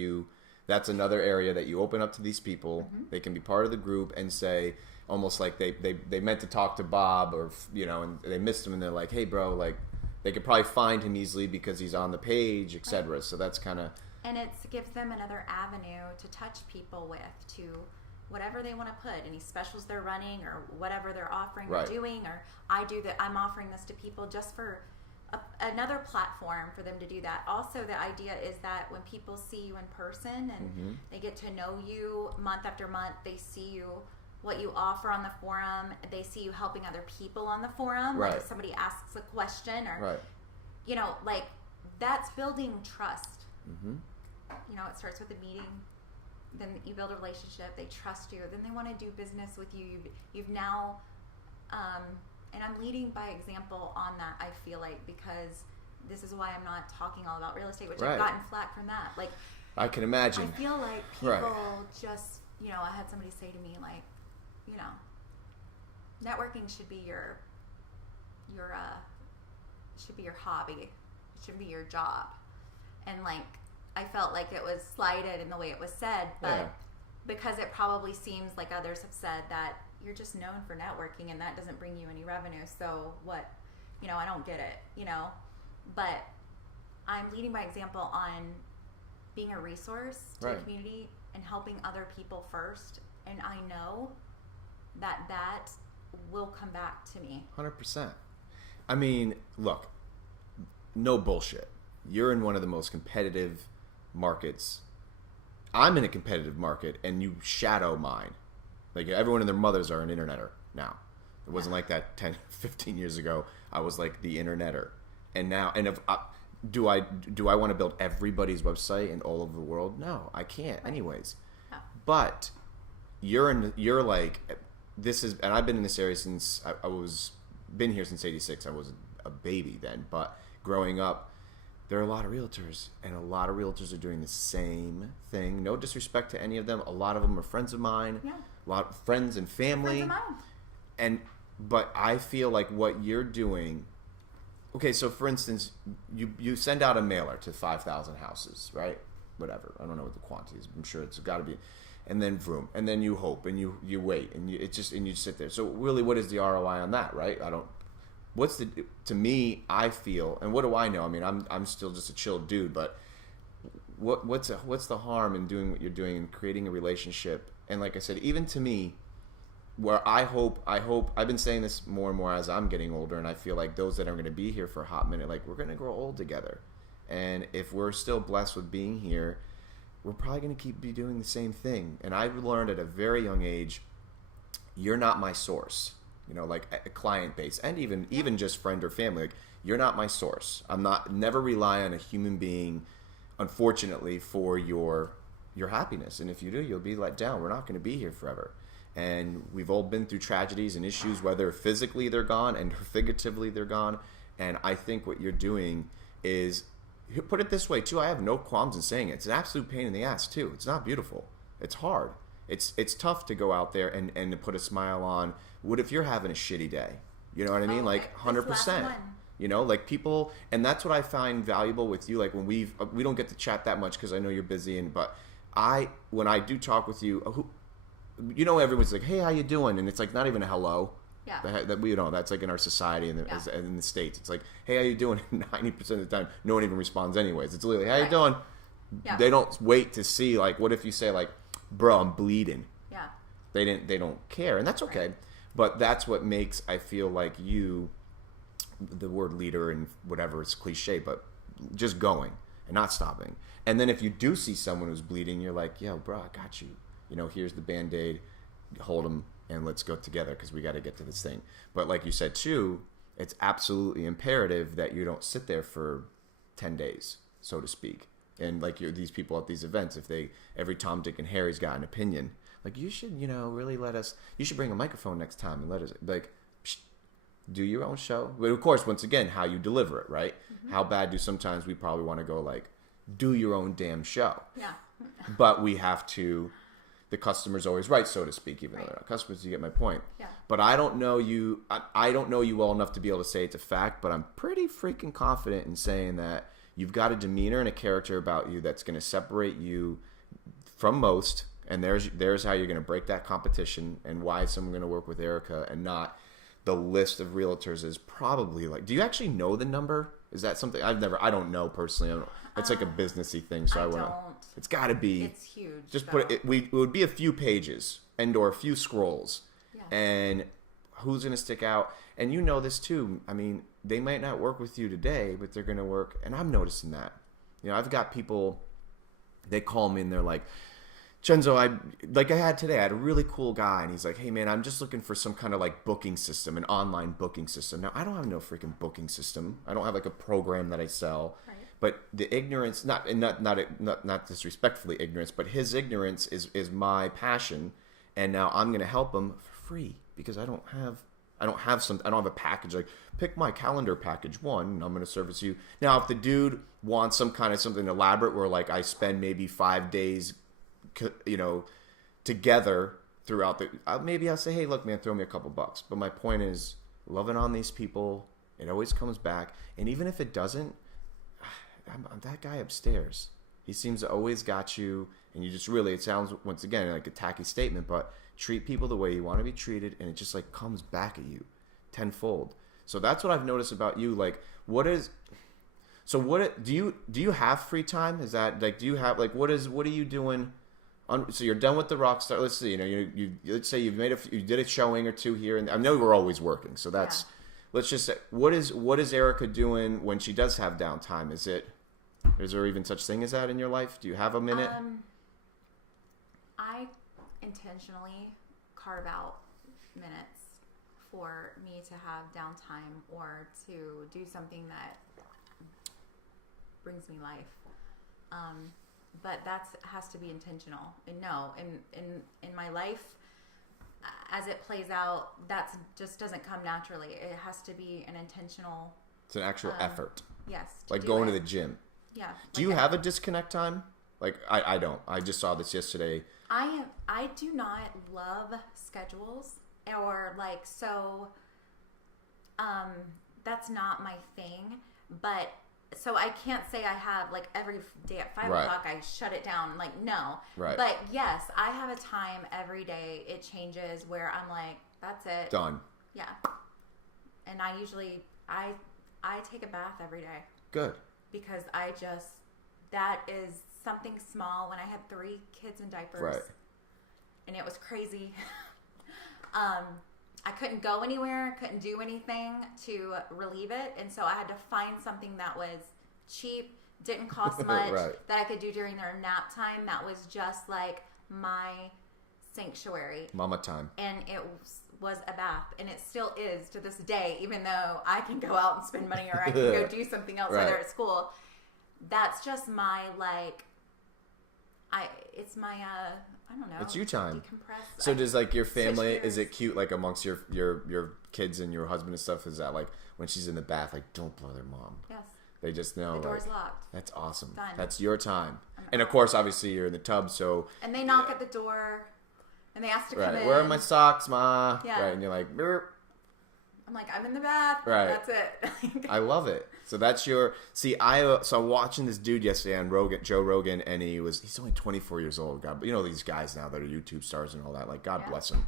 that's another area that you open up to these people. Mm-hmm. They can be part of the group and say, almost like they meant to talk to Bob or, and they missed him and they're like, hey, bro, like they could probably find him easily because he's on the page, etc. Right. So that's kind of... And it gives them another avenue to touch people with, to whatever they want to put, any specials they're running or whatever they're offering Right. or doing, or I'm offering this to people just for another platform for them to do that. Also, the idea is that when people see you in person and they get to know you month after month, they see you, what you offer on the forum, they see you helping other people on the forum. Right. Like if somebody asks a question or, Right. you know, like that's building trust. Mm-hmm. You know, it starts with a meeting, then you build a relationship, they trust you, then they want to do business with you. You've now, and I'm leading by example on that, I feel like, because this is why I'm not talking all about real estate, which Right. I've gotten flack from that. Like, I can imagine. I feel like people Right. just, you know, I had somebody say to me, like, you know, networking should be your hobby. It should be your job. And like, I felt like it was slighted in the way it was said, but Yeah. because it probably seems like others have said that you're just known for networking and that doesn't bring you any revenue. So what, you know, I don't get it, you know, but I'm leading by example on being a resource to Right. the community and helping other people first. And I know that will come back to me. 100%. I mean, look, no bullshit. You're in one of the most competitive markets. I'm in a competitive market, and you shadow mine. Like, everyone and their mothers are an interneter now. It wasn't like that 10, 15 years ago. I was like the interneter. And now, and if do I want to build everybody's website in all over the world? No, I can't anyways. Yeah. But you're like, this is, and I've been in this area since I was been here since '86. I was a baby then, but growing up, there are a lot of realtors, and a lot of realtors are doing the same thing. No disrespect to any of them. A lot of them are friends of mine. Yeah. A lot of friends and family. Friends of mine. But I feel like what you're doing. Okay, so for instance, you send out a mailer to 5,000 houses, right? Whatever. I don't know what the quantity is. I'm sure it's got to be. And then vroom, and then you hope, and you wait, and you sit there. So really, what is the ROI on that, right? To me, I feel, and what do I know? I mean, I'm still just a chill dude, but what's the harm in doing what you're doing and creating a relationship? And like I said, even to me, where I hope I've been saying this more and more as I'm getting older, and I feel like those that are going to be here for a hot minute, like, we're going to grow old together, and if we're still blessed with being here, we're probably going to be doing the same thing. And I've learned at a very young age, you're not my source. You know, like a client base, and even just friend or family. Like, you're not my source. Never rely on a human being, unfortunately, for your happiness. And if you do, you'll be let down. We're not going to be here forever. And we've all been through tragedies and issues, whether physically they're gone and figuratively they're gone. And I think what you're doing is, put it this way too, I have no qualms in saying it. It's an absolute pain in the ass too. It's not beautiful. It's hard. It's tough to go out there and to put a smile on. What if you're having a shitty day? You know what I mean? Like 100%. You know, like people, and that's what I find valuable with you. Like when we don't get to chat that much because I know you're busy, but when I do talk with you, you know, everyone's like, hey, how you doing? And it's like not even a hello. Yeah. That we know that's like in our society in the States. It's like, hey, how you doing? 90% of the time, no one even responds anyways. It's literally, how you doing? Yeah. They don't wait to see, like, what if you say like, bro, I'm bleeding. Yeah. They don't care, and that's okay. Right. But that's what makes, I feel like, you, the word leader and whatever, it's cliche, but just going and not stopping. And then if you do see someone who's bleeding, you're like, yo, bro, I got you. You know, here's the Band-Aid, hold them, and let's go together because we got to get to this thing. But like you said too, it's absolutely imperative that you don't sit there for 10 days, so to speak. And like these people at these events, if every Tom, Dick, and Harry's got an opinion, like, you should, you know, really you should bring a microphone next time and let us, like, do your own show. But of course, once again, how you deliver it, right? Mm-hmm. How bad do sometimes we probably want to go, like, do your own damn show. Yeah. But we have to, the customer's always right, so to speak, even though they're not customers, you get my point. Yeah. But I don't know you, I don't know you well enough to be able to say it's a fact, but I'm pretty freaking confident in saying that you've got a demeanor and a character about you that's going to separate you from most, and there's how you're going to break that competition, and why someone's going to work with Erica and not the list of realtors is probably like, do you actually know the number Is that something I don't know personally. It's like a businessy thing, so I want to. It's got to be. It's huge. Just put it. It would be a few pages or a few scrolls, and who's going to stick out? And you know this too. I mean, they might not work with you today, but they're going to work. And I'm noticing that. I've got people. They call me and they're like, Chenzo, I had today, I had a really cool guy, and he's like, hey man, I'm just looking for some kind of like booking system, an online booking system. Now, I don't have no freaking booking system. I don't have like a program that I sell. Right. But the ignorance, not disrespectfully ignorance, but his ignorance is my passion, and now I'm going to help him for free because I don't have a package like pick my calendar package 1 and I'm going to service you. Now, if the dude wants something elaborate where like I spend maybe 5 days together throughout maybe I'll say, hey, look, man, throw me a couple bucks. But my point is, loving on these people, it always comes back. And even if it doesn't, I'm that guy upstairs. He seems to always got you, and you just really, it sounds, once again, like a tacky statement, but treat people the way you want to be treated, and it just like comes back at you tenfold. So that's what I've noticed about you. Like, do you have free time? Is that like, do you have like, what are you doing? So you're done with the rock star. Let's see. You let's say you did a showing or two here, and I know we're always working. So that's let's just say what is Erica doing when she does have downtime? Is there even such thing as that in your life? Do you have a minute? I intentionally carve out minutes for me to have downtime or to do something that brings me life. But that has to be intentional. And no, in my life, as it plays out, that just doesn't come naturally. It has to be an intentional. It's an actual effort. Yes. Like going to the gym. Yeah. Do you have a disconnect time? Like I don't. I just saw this yesterday. I do not love schedules or like so. That's not my thing, but. So I can't say I have like every day at 5 o'clock I shut it down. Like no, but yes, I have a time every day. It changes where I'm like, that's it, done. Yeah, and I usually I take a bath every day. Good. Because that is something small. When I had 3 kids in diapers, and it was crazy. I couldn't go anywhere, couldn't do anything to relieve it. And so I had to find something that was cheap, didn't cost much, that I could do during their nap time. That was just like my sanctuary. Mama time. And it was a bath. And it still is to this day, even though I can go out and spend money or I can go do something else while they're at school. That's just my it's my I don't know. It's you time. Decompress. So does like your family, is it cute like amongst your kids and your husband and stuff? Is that like when she's in the bath, like don't bother mom? Yes. They just know. The door's locked. That's awesome. Done. That's your time. And of course, obviously you're in the tub, so. And they knock at the door, and they ask to come in. Where are my socks, Ma? Yeah. Right, and you're like, burp. I'm like, I'm in the bath. Right. That's it. I love it. So that's your. See, I'm watching this dude yesterday on Joe Rogan, and he's only 24 years old. God, you know these guys now that are YouTube stars and all that. Like, God bless him.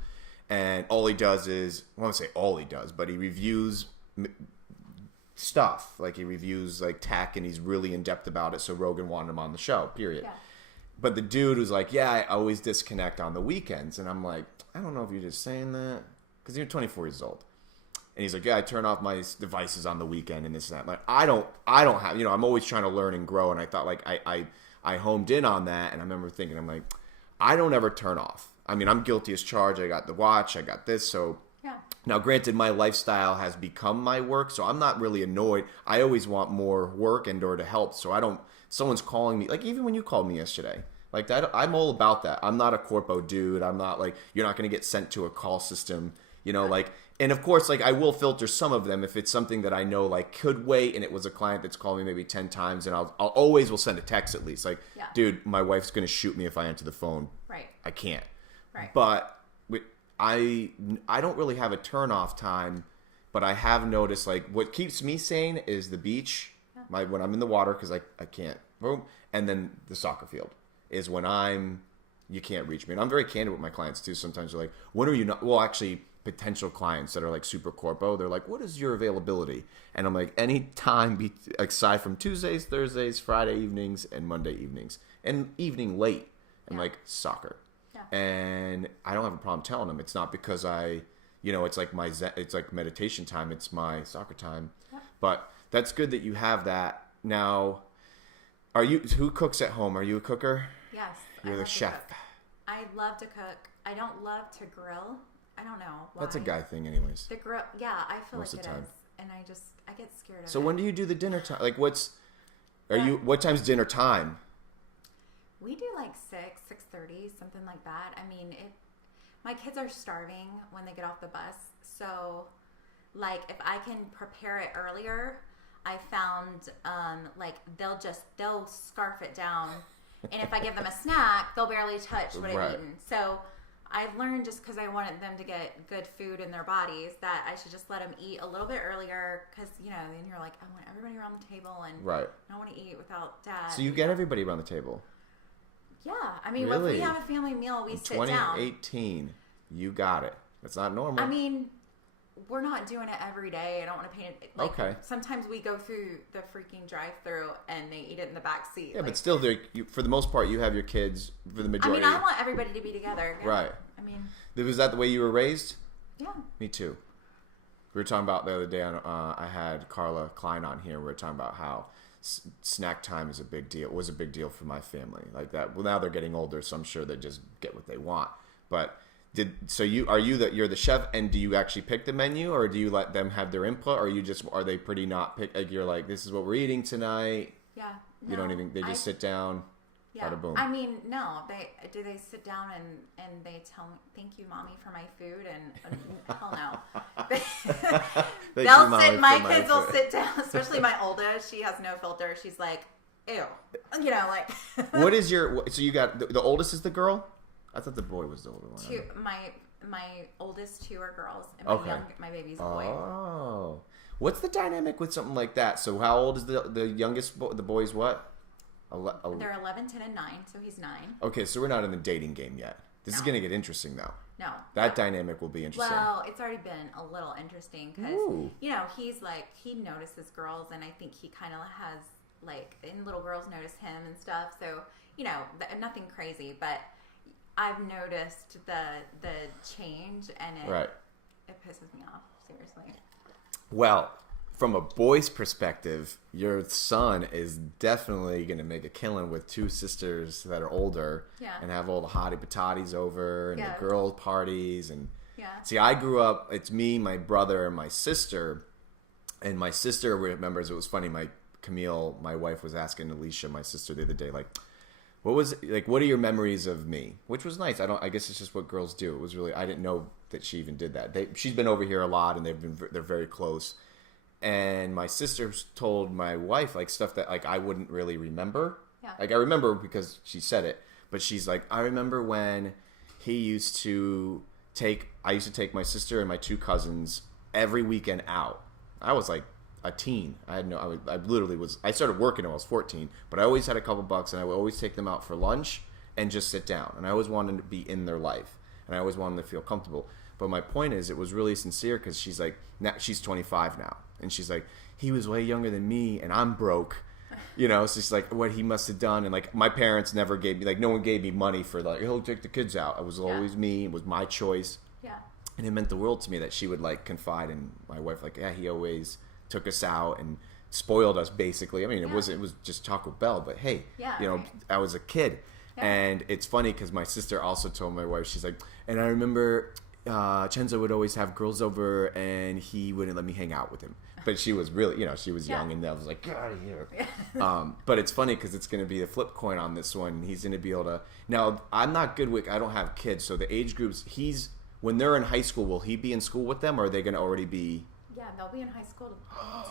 And all he does is, I won't say all he does, but he reviews stuff. Like he reviews like tech, and he's really in depth about it. So Rogan wanted him on the show. Period. Yeah. But the dude was like, yeah, I always disconnect on the weekends, and I'm like, I don't know if you're just saying that because you're 24 years old. And he's like, yeah, I turn off my devices on the weekend and this and that. Like, I don't have, I'm always trying to learn and grow. And I thought like, I homed in on that. And I remember thinking, I'm like, I don't ever turn off. I mean, I'm guilty as charged. I got the watch, I got this. So now granted, my lifestyle has become my work. So I'm not really annoyed. I always want more work and or to help. So someone's calling me, like even when you called me yesterday, like that, I'm all about that. I'm not a corpo dude. I'm not like, you're not going to get sent to a call system, like, and of course, like I will filter some of them if it's something that I know like could wait, and it was a client that's called me maybe 10 times, and I'll always will send a text at least, like, dude, my wife's gonna shoot me if I answer the phone. Right. I can't. Right. But I don't really have a turn off time, but I have noticed like what keeps me sane is the beach, when I'm in the water because I can't, and then the soccer field is when you can't reach me, and I'm very candid with my clients too. Sometimes they're like, when are you not? Well, actually. potential clients that are like super corpo. They're like, what is your availability? And I'm like, any time aside from Tuesdays, Thursdays, Friday evenings, and Monday evenings. And evening late. I'm like, soccer. Yeah. And I don't have a problem telling them. It's not because it's like it's like meditation time. It's my soccer time. Yeah. But that's good that you have that. Now, who cooks at home? Are you a cooker? Yes. You're the chef. I love to cook. I don't love to grill. I don't know why. That's a guy thing anyways. The grill, yeah, I feel most like of the time. Is. And I get scared of it. So when do you do the dinner time? Like what time's dinner time? We do like 6:30, something like that. I mean, my kids are starving when they get off the bus. So like if I can prepare it earlier, I found like they'll scarf it down. And if I give them a snack, they'll barely touch what I've eaten. So I've learned, just because I wanted them to get good food in their bodies, that I should just let them eat a little bit earlier, because, then you're like, I want everybody around the table, and I don't want to eat without Dad. So you get everybody around the table? Yeah. I mean, If we have a family meal, we sit down. 2018, you got it. That's not normal. I mean, we're not doing it every day. I don't want to paint it. Like, okay. Sometimes we go through the freaking drive-through and they eat it in the back seat. Yeah, but still, for the most part, you have your kids for the majority. I mean, I want everybody to be together. Yeah. Right. I mean, was that the way you were raised? Yeah. Me too. We were talking about the other day. I had Carla Klein on here. We were talking about how snack time is a big deal. It was a big deal for my family. Like that. Well, now they're getting older, so I'm sure they just get what they want. But you're the chef, and do you actually pick the menu, or do you let them have their input, or are they pretty not pick? Like you're like, this is what we're eating tonight. Yeah. No, you don't even. They just sit down. Yeah. Bada boom. I mean, no. They sit down and they tell me, "Thank you, mommy, for my food," and hell no. They'll sit. My kids will sit down. Especially my oldest. She has no filter. She's like, ew. Like. What is your? So you got the oldest is the girl? I thought the boy was the older one. My oldest two are girls, and my baby's a boy. Oh, what's the dynamic with something like that? So how old is the youngest? The boy's what? They're 11, 10, and 9, so he's 9. Okay, so we're not in the dating game yet. This is going to get interesting, though. No. That dynamic will be interesting. Well, it's already been a little interesting because, he's like, he notices girls, and I think he kind of has, like, and little girls notice him and stuff. So, nothing crazy, but I've noticed the change, and it pisses me off, seriously. Well, from a boy's perspective, your son is definitely going to make a killing with two sisters that are older and have all the hottie patatis over and the girl parties. And see, I grew up, it's me, my brother, and my sister. And my sister remembers, it was funny, Camille, my wife, was asking Alicia, my sister, the other day, like, what are your memories of me? Which was nice. I guess it's just what girls do. It was really, I didn't know that she even did that. She's been over here a lot, and they're very close. And my sister told my wife like stuff that like I wouldn't really remember. Yeah. Like I remember because she said it, but she's like, I remember when I used to take my sister and my two cousins every weekend out. I was like a teen. I literally was. I started working when I was 14, but I always had a couple bucks, and I would always take them out for lunch and just sit down. And I always wanted to be in their life, and I always wanted them to feel comfortable. But my point is, it was really sincere because she's like, now she's 25 now. And she's like, he was way younger than me, and I'm broke. So she's like, what he must have done. And, like, my parents never gave me, like, no one gave me money for, like, oh, take the kids out. It was always me. It was my choice. Yeah. And it meant the world to me that she would, like, confide in my wife. Like, yeah, he always took us out and spoiled us, basically. I mean, it was just Taco Bell. But, hey, I was a kid. Yeah. And it's funny because my sister also told my wife, she's like, and I remember Chenzo would always have girls over, and he wouldn't let me hang out with him. But she was really, she was young, and I was like, get out of here. Yeah. But it's funny because it's going to be a flip coin on this one. He's going to be able to. Now, I'm not good with. I don't have kids, so the age groups. When they're in high school, will he be in school with them, or are they going to already be? Yeah, they'll be in high school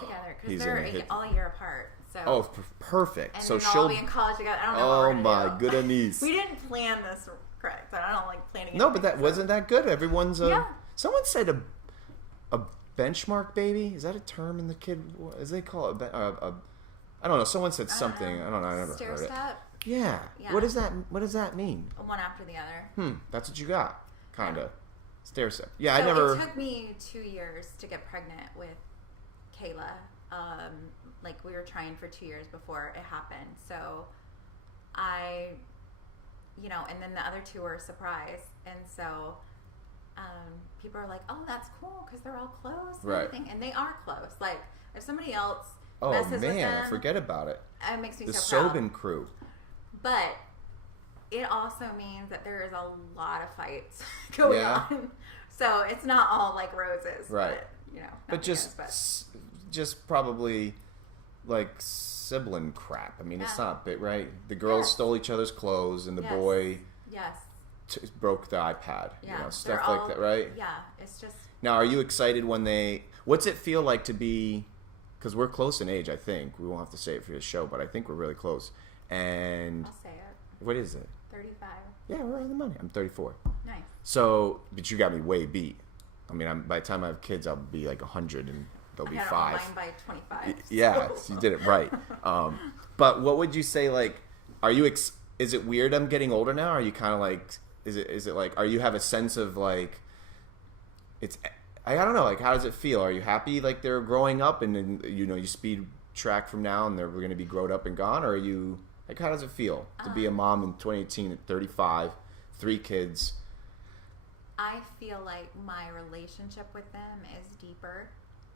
together because they're all a year apart. So. Oh, perfect. And so then they'll all be in college together. I don't know. Oh my goodness. We didn't plan this correct. I don't like planning. No, but wasn't that good. Everyone's Someone said a benchmark baby. Is that a term in the kid? As they call it, I don't know. Someone said something. I don't know. I never heard it. Yeah. What does that mean? One after the other. That's what you got. Kinda. Stair step. Yeah, so I never. It took me 2 years to get pregnant with Kayla. Like we were trying for 2 years before it happened. So I, and then the other two were a surprise. And so people are like, oh, that's cool because they're all close and Right. everything. And they are close. Like if somebody else Oh messes with man, them, forget about it. it makes me The so proud. Sobin crew. But it also means that there is a lot of fights going on. So it's not all like roses. Right. But, But just probably like sibling crap. I mean, it's not big, right? The girls stole each other's clothes, and the boy broke the iPad. Yeah. Stuff like that, right? Yeah. It's just. Now, are you excited when they? What's it feel like to be? Because we're close in age, I think. We won't have to say it for the show, but I think we're really close. And I'll say it. what is it? 35. Yeah, we're on the money. I'm 34. Nice. So, but you got me way beat. I mean, by the time I have kids, I'll be like 100 and they'll be 5. I had mine by 25. Yeah, so you did it right. But what would you say, like, are you, is it weird I'm getting older now? Are you kind of like, is it like, are you have a sense of like, I don't know, like, how does it feel? Are you happy like they're growing up and then, you speed track from now and they're going to be grown up and gone? Or are you, like, how does it feel to be a mom in 2018 at 35, 3 kids? I feel like my relationship with them is deeper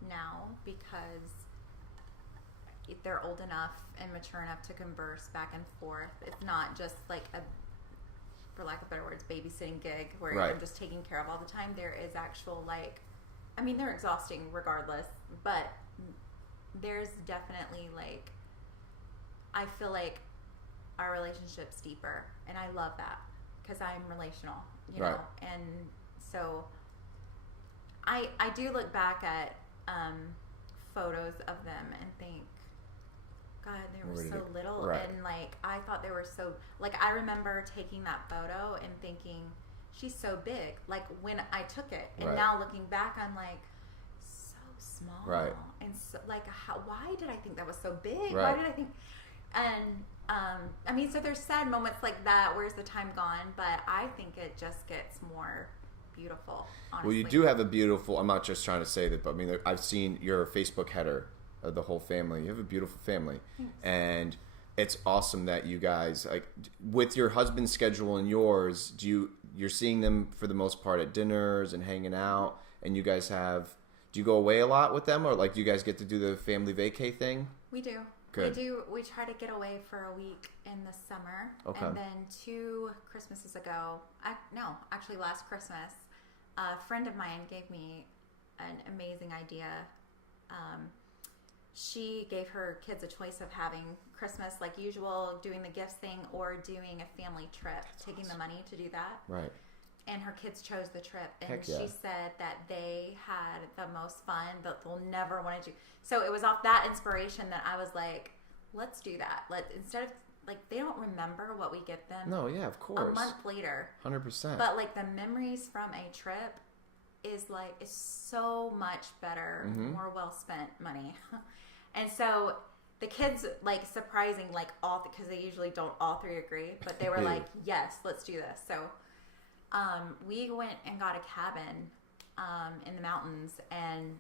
now because they're old enough and mature enough to converse back and forth. It's not just like a, for lack of better words, babysitting gig where I'm just taking care of all the time. There is actual like, I mean, they're exhausting regardless, but there's definitely like, I feel like our relationship's deeper, and I love that because I'm relational, know, and so I do look back at photos of them and think, God, they were so little, and like I thought they were so, like I remember taking that photo and thinking, she's so big, like when I took it, and now looking back, I'm like, so small, and so like why did I think that was so big? Why did I think? And I mean, so there's sad moments like that. Where's the time gone? But I think it just gets more beautiful, honestly. Well, you do have a beautiful, I'm not just trying to say that, but I mean, I've seen your Facebook header of the whole family. You have a beautiful family. Thanks. And it's awesome that you guys, like, with your husband's schedule and yours, you're seeing them for the most part at dinners and hanging out, and you guys do you go away a lot with them, or like do you guys get to do the family vacay thing? We do. Good. We try to get away for a week in the summer. Okay. And then 2 Christmases ago, actually last Christmas, a friend of mine gave me an amazing idea. She gave her kids a choice of having Christmas like usual, doing the gifts thing, or doing a family trip, taking the money to do that. Right. And her kids chose the trip, and Heck yeah. she said that they had the most fun, that they'll never want to do. So it was off that inspiration that I was like, let's do that. Instead of, like, they don't remember what we get them. No, yeah, of course. A month later. 100%. But like the memories from a trip is so much better, more well spent money. And so the kids, like, surprising, like, because they usually don't all 3 agree, but they were like, yes, let's do this. So we went and got a cabin in the mountains, and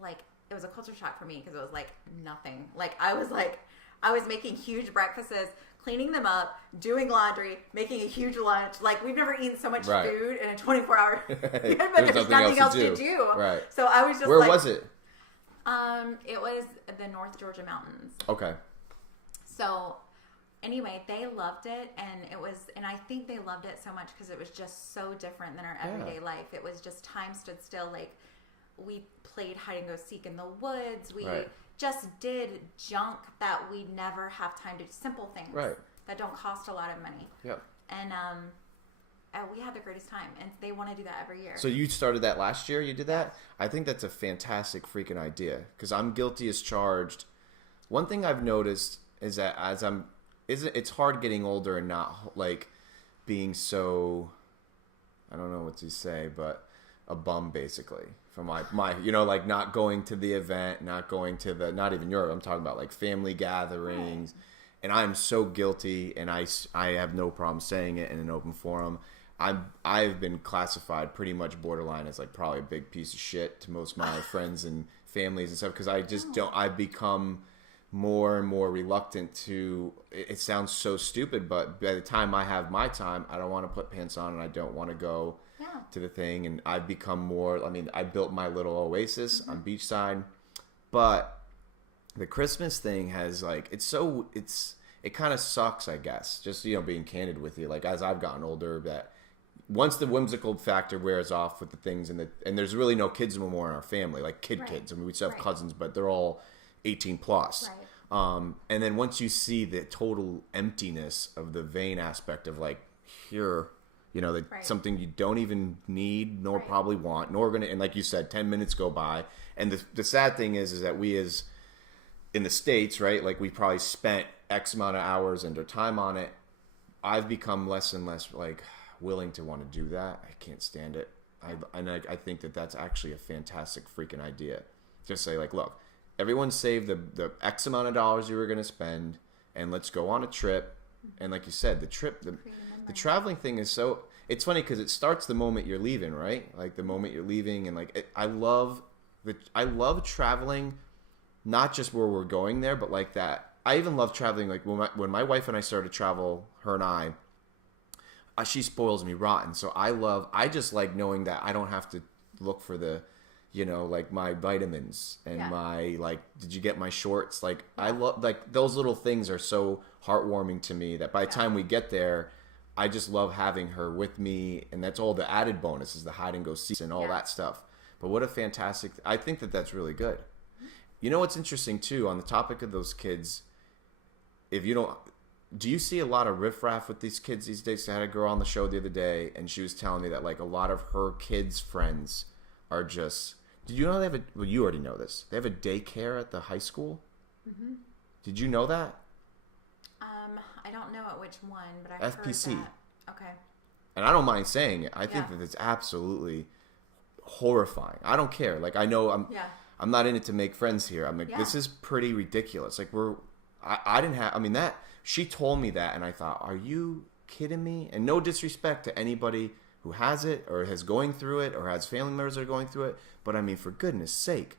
like it was a culture shock for me because it was like nothing. Like I was making huge breakfasts, cleaning them up, doing laundry, making a huge lunch. Like we've never eaten so much food in a 24-hour but there's nothing else to do. Right. So I was just Where was it? It was the North Georgia mountains. Okay. So anyway, they loved it, and I think they loved it so much because it was just so different than our everyday life. It was just time stood still. Like we played hide and go seek in the woods. We just did junk that we never have time to do. Simple things that don't cost a lot of money. Yep. And we had the greatest time, and they want to do that every year. So you started that last year? You did that? I think that's a fantastic freaking idea because I'm guilty as charged. One thing I've noticed is that it's hard getting older and not like being so, I don't know what to say, but a bum basically from my like not going to the event, not going to not even Europe. I'm talking about like family gatherings, and I'm so guilty, and I have no problem saying it in an open forum. I've been classified pretty much borderline as like probably a big piece of shit to most of my friends and families and stuff, because I just don't. I've become more and more reluctant to. It sounds so stupid, but by the time I have my time, I don't want to put pants on and I don't want to go to the thing. And I've become more. I mean, I built my little oasis on beachside, but the Christmas thing has like it kind of sucks, I guess. Just being candid with you, like as I've gotten older, that once the whimsical factor wears off with the things and there's really no kids anymore in our family, like kids. I mean, we still have cousins, but they're all 18 plus. Right. And then once you see the total emptiness of the vain aspect of like here, something you don't even need nor probably want, nor gonna, and like you said, 10 minutes go by. And the sad thing is that we as in the States, right? Like we probably spent X amount of hours and their time on it. I've become less and less like willing to want to do that. I can't stand it. I think that that's actually a fantastic freaking idea. Just say like, look, everyone save the X amount of dollars you were going to spend and let's go on a trip. And like you said, the traveling thing is so, it's funny because it starts the moment you're leaving, right? Like the moment you're leaving, and like I love traveling, not just where we're going there, but like that. I even love traveling. Like when my wife and I started to travel, her and I, she spoils me rotten. So I just like knowing that I don't have to look for the, like my vitamins and my, like, did you get my shorts? Like I love, like those little things are so heartwarming to me that by the time we get there, I just love having her with me. And that's all the added bonuses, the hide and go seats and all that stuff. But what a fantastic, I think that that's really good. You know what's interesting too, on the topic of those kids, do you see a lot of riffraff with these kids these days? I had a girl on the show the other day, and she was telling me that like a lot of her kids' friends are just. Did you know they have well, you already know this. They have a daycare at the high school. Mm-hmm. Did you know that? I don't know at which one, but I FPC. heard that. Okay. And I don't mind saying it. I think that it's absolutely horrifying. I don't care. Like I know I'm not in it to make friends here. I'm like, this is pretty ridiculous. Like I didn't have, I mean that, she told me that and I thought, are you kidding me? And no disrespect to anybody who has it or is going through it or has family members that are going through it. But I mean, for goodness sake,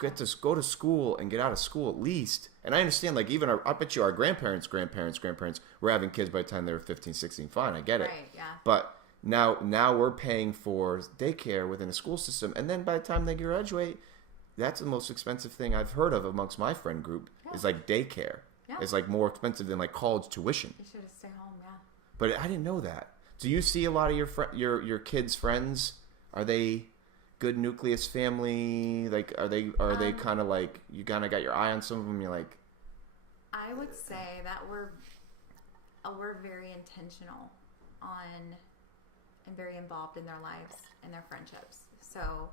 get to go to school and get out of school at least. And I understand, like even I bet you our grandparents were having kids by the time they were 15, 16. Fine, I get it. Right, yeah. But now we're paying for daycare within a school system. And then by the time they graduate, that's the most expensive thing I've heard of amongst my friend group is like daycare. Yeah. It's like more expensive than like college tuition. You should have stayed home, But I didn't know that. Do you see a lot of your kids' friends? Are they good nucleus family? Like are they kind of like you kind of got your eye on some of them? You're like, I would say that we're very intentional on and very involved in their lives and their friendships. So,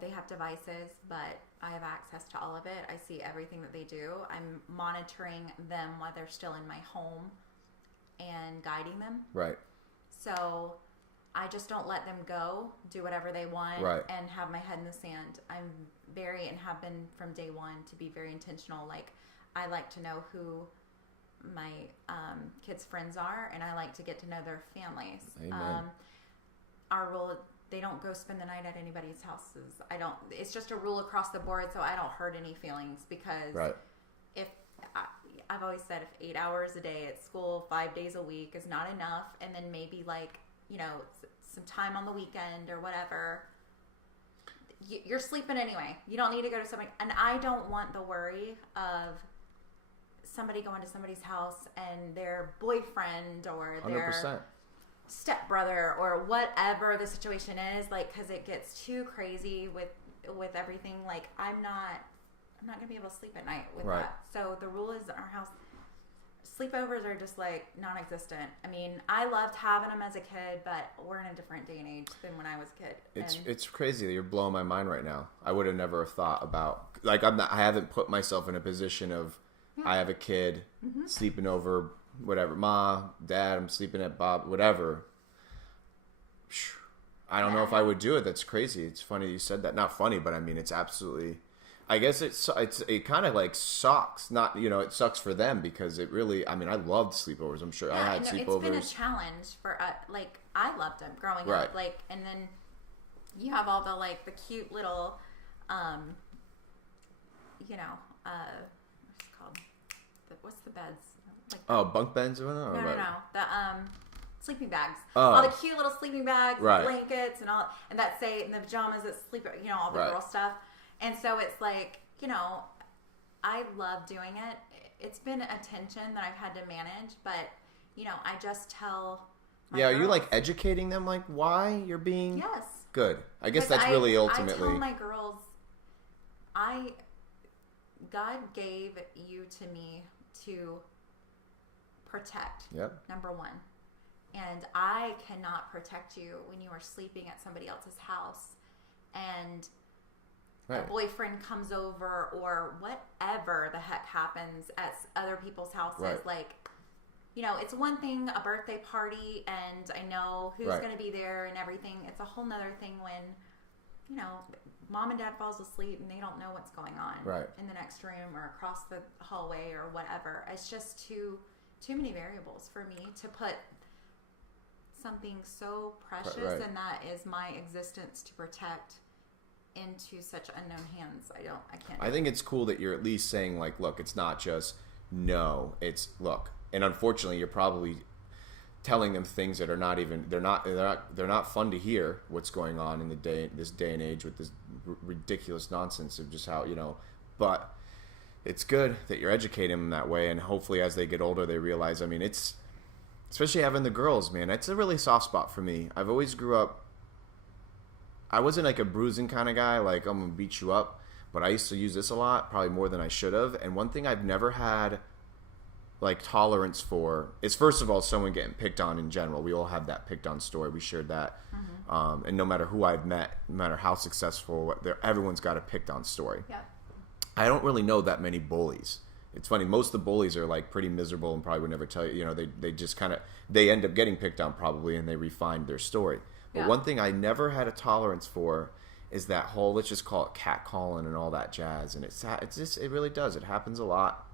they have devices, but I have access to all of it. I see everything that they do. I'm monitoring them while they're still in my home and guiding them. Right. So I just don't let them go, do whatever they want, and have my head in the sand. I'm very, and have been from day one, to be very intentional. Like, I like to know who my kids' friends are, and I like to get to know their families. Amen. Our rule, they don't go spend the night at anybody's houses. It's just a rule across the board, so I don't hurt any feelings, because if I've always said if 8 hours a day at school, 5 days a week is not enough, and then maybe like, some time on the weekend or whatever, you're sleeping anyway. You don't need to go to somebody, and I don't want the worry of somebody going to somebody's house and their boyfriend or their 100%. stepbrother or whatever the situation is, like, because it gets too crazy with everything. Like, I'm not gonna be able to sleep at night with that. So the rule is, our house sleepovers are just like non-existent. I mean, I loved having them as a kid, but we're in a different day and age than when I was a kid. It's crazy that you're blowing my mind right now. I would have never thought about, like, I haven't put myself in a position of I have a kid sleeping over whatever, Ma, Dad, I'm sleeping at Bob, whatever. I don't know if I would do it. That's crazy. It's funny you said that. Not funny, but I mean, it's absolutely. I guess it kind of like sucks. Not, you know, it sucks for them because it really. I mean, I loved sleepovers. I'm sure I had sleepovers. It's been a challenge for like I loved them growing right. up. Like, and then you have all the like the cute little, you know, what's it called? What's the beds? Like bunk beds or no, right. no, the sleeping bags. Oh. All the cute little sleeping bags, right. blankets, and all, and that say, and the pajamas that sleep, you know, all the right. girl stuff. And so it's like, you know, I love doing it. It's been a tension that I've had to manage, but you know, I just tell. My girls, are you like educating them like why you're being? Yes. Good. I guess that's really ultimately. I tell my girls, God gave you to me to protect. Yep. Number one. And I cannot protect you when you are sleeping at somebody else's house and right. a boyfriend comes over or whatever the heck happens at other people's houses. Right. Like, you know, it's one thing, a birthday party, and I know who's right. going to be there and everything. It's a whole nother thing when, you know, mom and dad falls asleep and they don't know what's going on right. in the next room or across the hallway or whatever. It's just too many variables for me to put something so precious right. and that is my existence to protect into such unknown hands. I can't. I think it's cool that you're at least saying like, look, it's not just no, it's look. And unfortunately, you're probably telling them things that are not even they're not fun to hear what's going on in this day and age with this ridiculous nonsense of just how, you know, but it's good that you're educating them that way, and hopefully as they get older they realize, I mean, it's especially having the girls, man, it's a really soft spot for me. I've always grew up, I wasn't like a bruising kind of guy, like I'm gonna beat you up, but I used to use this a lot, probably more than I should have. And one thing I've never had like tolerance for is, first of all, someone getting picked on in general. We all have that picked on story. We shared that. Mm-hmm. And no matter who I've met, no matter how successful, everyone's got a picked on story. Yeah. I don't really know that many bullies. It's funny. Most of the bullies are like pretty miserable and probably would never tell you. You know, they just kind of, they end up getting picked on probably, and they refine their story. But yeah. one thing I never had a tolerance for is that whole, let's just call it catcalling and all that jazz. And it really does. It happens a lot.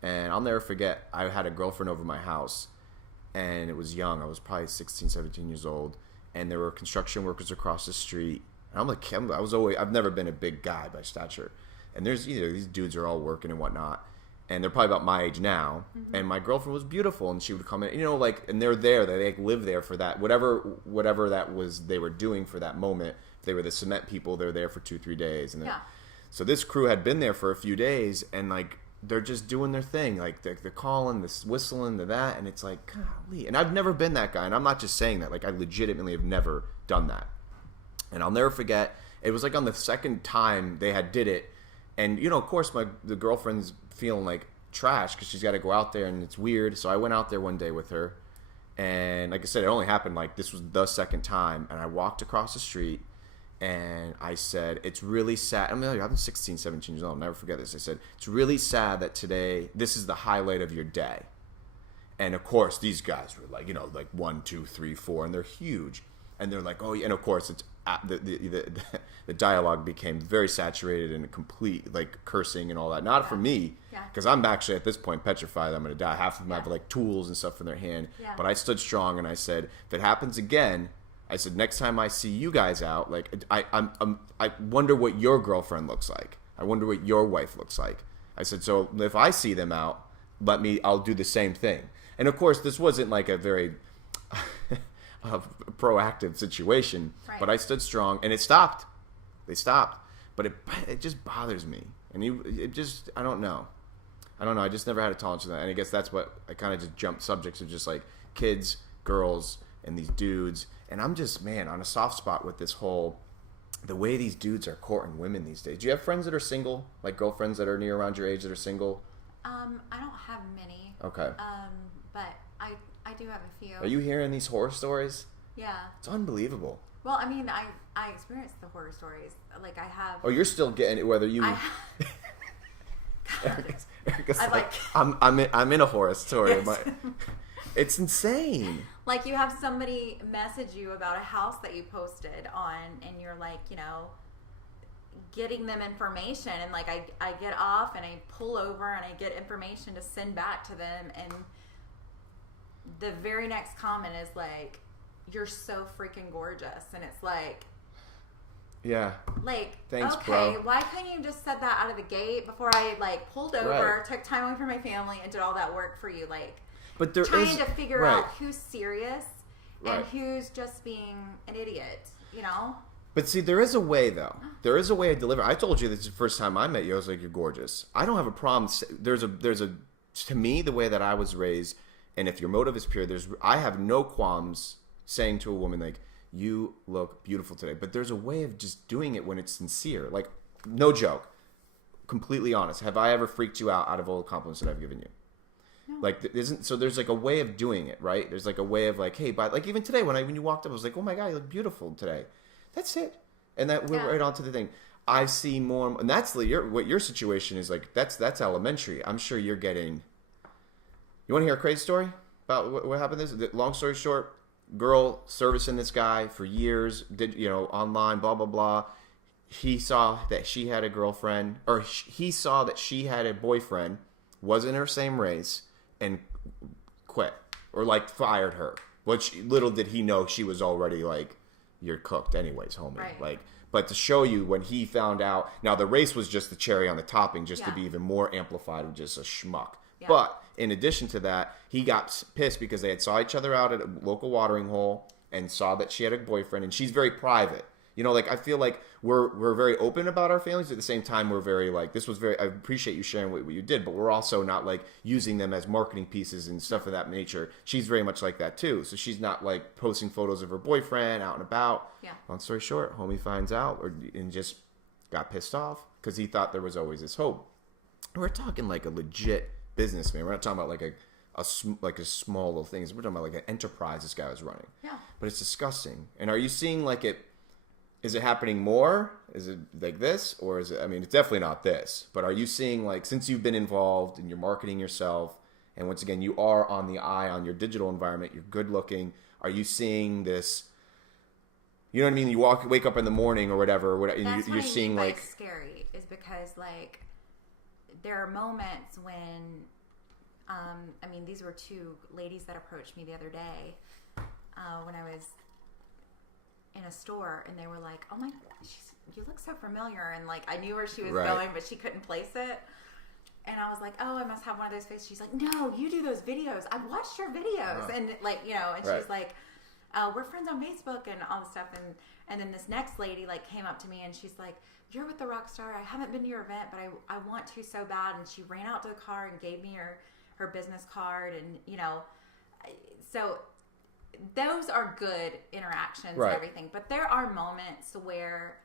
And I'll never forget, I had a girlfriend over my house, and it was young. I was probably 16, 17 years old, and there were construction workers across the street. And I've never been a big guy by stature. And there's, you know, these dudes are all working and whatnot, and they're probably about my age now. Mm-hmm. And my girlfriend was beautiful, and she would come in, you know, like, and they're there, they like live there for that, whatever that was they were doing for that moment. If they were the cement people, they're there for 2-3 days. And yeah. So this crew had been there for a few days, and like, they're just doing their thing, like they're calling, this whistling, that, and it's like, golly. And I've never been that guy, and I'm not just saying that. Like, I legitimately have never done that. And I'll never forget, it was like on the second time they had did it, and you know, of course, the girlfriend's feeling like trash because she's got to go out there, and it's weird. So I went out there one day with her, and like I said, it only happened like this was the second time, and I walked across the street. And I said, it's really sad. I mean, I'm 16, 17 years old. I'll never forget this. I said, it's really sad that today, this is the highlight of your day. And of course, these guys were like, you know, like 1, 2, 3, 4, and they're huge. And they're like, oh, yeah. And of course, it's the dialogue became very saturated and complete, like cursing and all that. Not for me, because I'm actually at this point petrified I'm going to die. Half of them have like tools and stuff in their hand. Yeah. But I stood strong and I said, if it happens again, I said, next time I see you guys out, like I wonder what your girlfriend looks like. I wonder what your wife looks like. I said, so if I see them out, I'll do the same thing. And of course, this wasn't like a very proactive situation, right. But I stood strong, and it stopped. They stopped, but it just bothers me, and I don't know. I just never had a tolerance for that, and I guess that's what I kind of just jumped subjects of just like kids, girls, and these dudes. And I'm just, man, on a soft spot with this whole, the way these dudes are courting women these days. Do you have friends that are single, like girlfriends that are near around your age that are single? I don't have many. Okay. But I do have a few. Are you hearing these horror stories? Yeah. It's unbelievable. Well, I mean, I experienced the horror stories. Like, I have. Oh, you're still getting it, whether you. Erica's like, I'm in a horror story. Yes. It's insane. Like, you have somebody message you about a house that you posted on, and you're like, you know, getting them information, and like I get off and I pull over and I get information to send back to them, and the very next comment is like, "You're so freaking gorgeous," and it's like, yeah, like, thanks, okay, bro. why couldn't you just said that out of the gate before I like pulled over, took time away from my family, and did all that work for you? Like, but there trying is, to figure right. out who's serious and who's just being an idiot, you know? But see, there is a way, though. There is a way to deliver. I told you this the first time I met you. I was like, "You're gorgeous." I don't have a problem. There's a. To me, the way that I was raised, and if your motive is pure, I have no qualms saying to a woman like, "You look beautiful today." But there's a way of just doing it when it's sincere. Like, no joke, completely honest. Have I ever freaked you out of all the compliments that I've given you? No. Like, there's like a way of doing it, right? There's like a way of like, hey, but like even today when you walked up, I was like, "Oh my God, you look beautiful today." That's it. And that we're right on to the thing. I see more, and that's what your situation is like. That's elementary. I'm sure you're getting. You want to hear a crazy story about what happened? Long story short, girl servicing this guy for years, did online, blah blah blah. He saw that she had a girlfriend, or he saw that she had a boyfriend, wasn't her same race, and quit or like fired her. Which little did he know she was already like. You're cooked anyways, homie. Right. Like, but to show you when he found out, now the race was just the cherry on the topping, just to be even more amplified of just a schmuck. Yeah. But in addition to that, he got pissed because they had saw each other out at a local watering hole and saw that she had a boyfriend, and she's very private. Like I feel like we're very open about our families. At the same time, we're very like, I appreciate you sharing what you did, but we're also not like using them as marketing pieces and stuff of that nature. She's very much like that too. So she's not like posting photos of her boyfriend out and about. Yeah. Long story short, homie finds out and just got pissed off because he thought there was always this hope. We're talking like a legit businessman. We're not talking about like a small little things. We're talking about like an enterprise this guy was running. Yeah. But it's disgusting. And are you seeing like it? Is it happening more? Is it like this? Or is it, I mean, it's definitely not this. But are you seeing, like, since you've been involved and you're marketing yourself, and once again, you are on the eye on your digital environment, you're good looking, are you seeing this, you know what I mean? You wake up in the morning or whatever, and you're seeing, like. Scary is because, like, there are moments when, these were two ladies that approached me the other day when I was in a store, and they were like, "Oh my, you look so familiar," and like I knew where she was going, but she couldn't place it. And I was like, "Oh, I must have one of those faces." She's like, "No, you do those videos. I've watched your videos," and like and she's like, "We're friends on Facebook and all this stuff." And then this next lady like came up to me and she's like, "You're with the rock star. I haven't been to your event, but I want to so bad." And she ran out to the car and gave me her business card, and so. Those are good interactions and everything, but there are moments where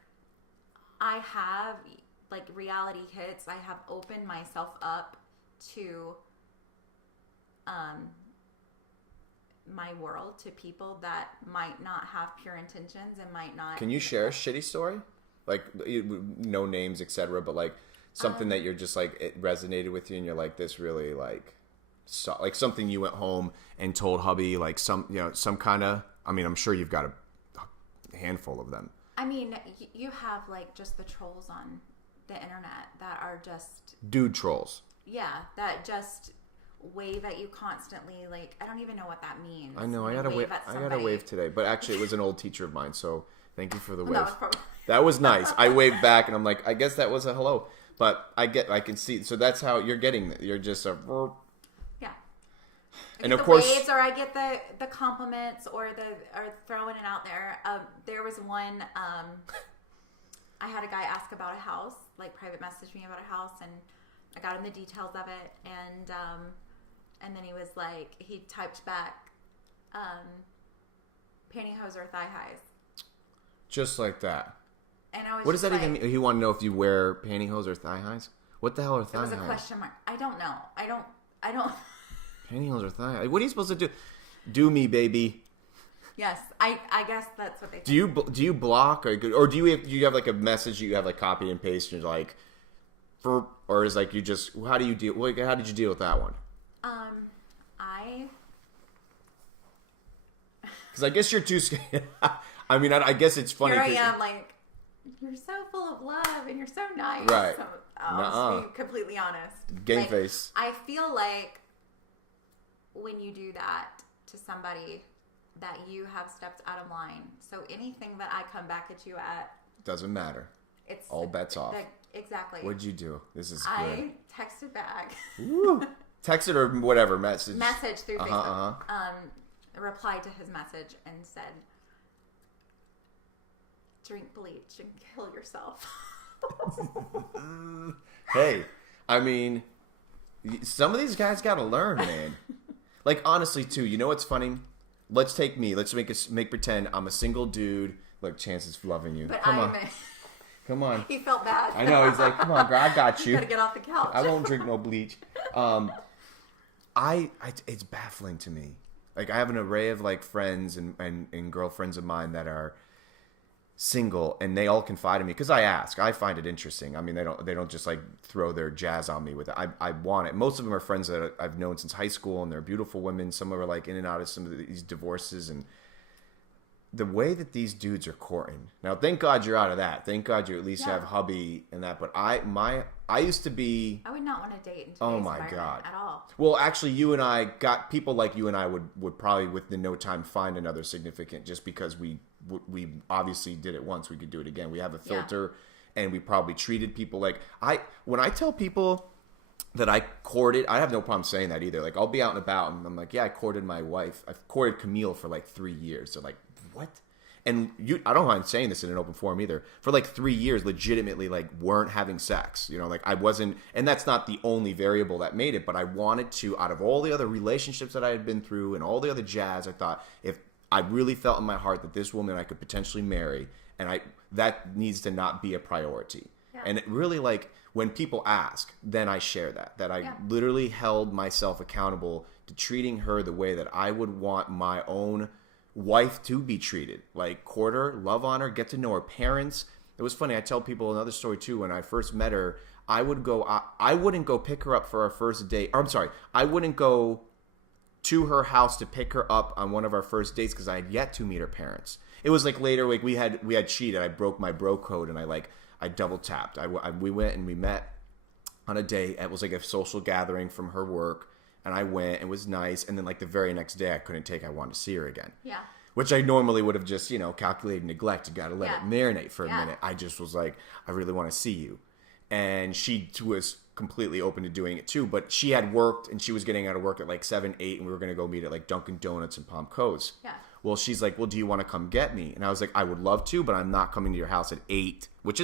I have, like, reality hits. I have opened myself up to my world, to people that might not have pure intentions and might not. Can you share a shitty story? Like, no names, etc., but like something that you're just like, it resonated with you and you're like, this really like. So, like something you went home and told hubby, like some kind of. I mean, I'm sure you've got a handful of them. I mean, you have like just the trolls on the internet that are just dude trolls. Yeah, that just wave at you constantly. Like, I don't even know what that means. I know. I got a wave today, but actually, it was an old teacher of mine. So thank you for the wave. That was nice. I waved back, and I'm like, I guess that was a hello. But I can see. So that's how you're getting it. You're just a. I get the waves, or I get the compliments, or throwing it out there. There was one. I had a guy ask about a house, like private message me about a house, and I got him the details of it, and then he was like, he typed back, pantyhose or thigh highs, just like that. And I was. What does that even mean? He wanted to know if you wear pantyhose or thigh highs. What the hell are thigh highs? It was a question mark. I don't know. I don't. Pantyhose or thigh? What are you supposed to do? Do me, baby. Yes, I guess that's what they think. Do you block or do you have like a message you have like copy and paste and you're like, or is like you just how did you deal with that one? Because I guess you're too scared. I mean, I guess it's funny. Here I am, like you're so full of love and you're so nice. Right. So, I'll just be completely honest. Game face. I feel like when you do that to somebody, that you have stepped out of line. So anything that I come back at you at doesn't matter. It's all bets off. Exactly. What'd you do? This is good. I texted back. Woo. Texted or whatever message. Message through Facebook. Replied to his message and said, "Drink bleach and kill yourself." Hey, I mean, some of these guys got to learn, man. Like, honestly, too, you know what's funny? Let's take me. Let's make pretend I'm a single dude. Look, Chance is loving you. But Come on. He felt bad. I know. He's like, come on, girl, I got you. You gotta get off the couch. I won't drink no bleach. It's baffling to me. Like, I have an array of like friends and girlfriends of mine that are single, and they all confide in me because I ask. I find it interesting. I mean, they don't just like throw their jazz on me with it. I want it. Most of them are friends that I've known since high school, and they're beautiful women. Some are like in and out of some of these divorces, and the way that these dudes are courting. Now, thank God you're out of that. Thank God you at least have hubby and that. But I used to be. I would not want to date in today's God at all. Well, actually, you and I got people like you and I would probably within no time find another significant just because we obviously did it once. We could do it again. We have a filter, and we probably treated people like when I tell people that I courted, I have no problem saying that either. Like, I'll be out and about, and I'm like, yeah, I courted my wife. I've courted Camille for like 3 years. They're like, what? And I don't mind saying this in an open forum either. For like 3 years, legitimately, like, weren't having sex. You know, like, I wasn't, and that's not the only variable that made it, but I wanted to, out of all the other relationships that I had been through and all the other jazz, I thought, if I really felt in my heart that this woman I could potentially marry, and that needs to not be a priority. Yeah. And it really, like, when people ask, then I share that I literally held myself accountable to treating her the way that I would want my own wife to be treated. Like, court her, love on her, get to know her parents. It was funny. I tell people another story too. When I first met her, I wouldn't go pick her up for our first date. Or, I'm sorry, I wouldn't go to her house to pick her up on one of our first dates because I had yet to meet her parents. It was like later, like we had cheated. I broke my bro code and I double tapped. We went and we met on a date. It was like a social gathering from her work. And I went, it was nice. And then like the very next day I wanted to see her again. Yeah. Which I normally would have just, calculated neglect. You got to let it marinate for a minute. I just was like, I really want to see you. And she was completely open to doing it too. But she had worked and she was getting out of work at like 7, 8. And we were going to go meet at like Dunkin' Donuts in Palm Coast. Yeah. Well, she's like, well, do you want to come get me? And I was like, I would love to, but I'm not coming to your house at 8, which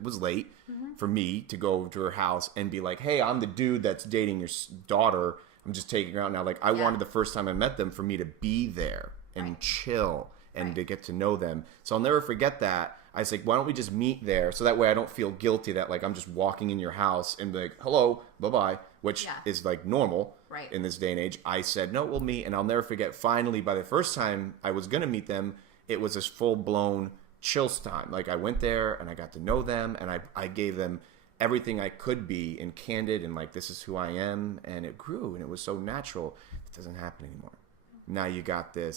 was late for me to go over to her house and be like, hey, I'm the dude that's dating your daughter. I'm just taking her out now. Like, I wanted the first time I met them for me to be there and chill and to get to know them. So I'll never forget that. I was like, why don't we just meet there? So that way I don't feel guilty that, like, I'm just walking in your house and be like, hello, bye-bye, which is, like, normal in this day and age. I said, no, we'll meet. And I'll never forget, finally, by the first time I was going to meet them, it was this full-blown chills time. Like, I went there and I got to know them and I gave them everything I could be and candid and like, this is who I am. And it grew and it was so natural. It doesn't happen anymore. Now you got the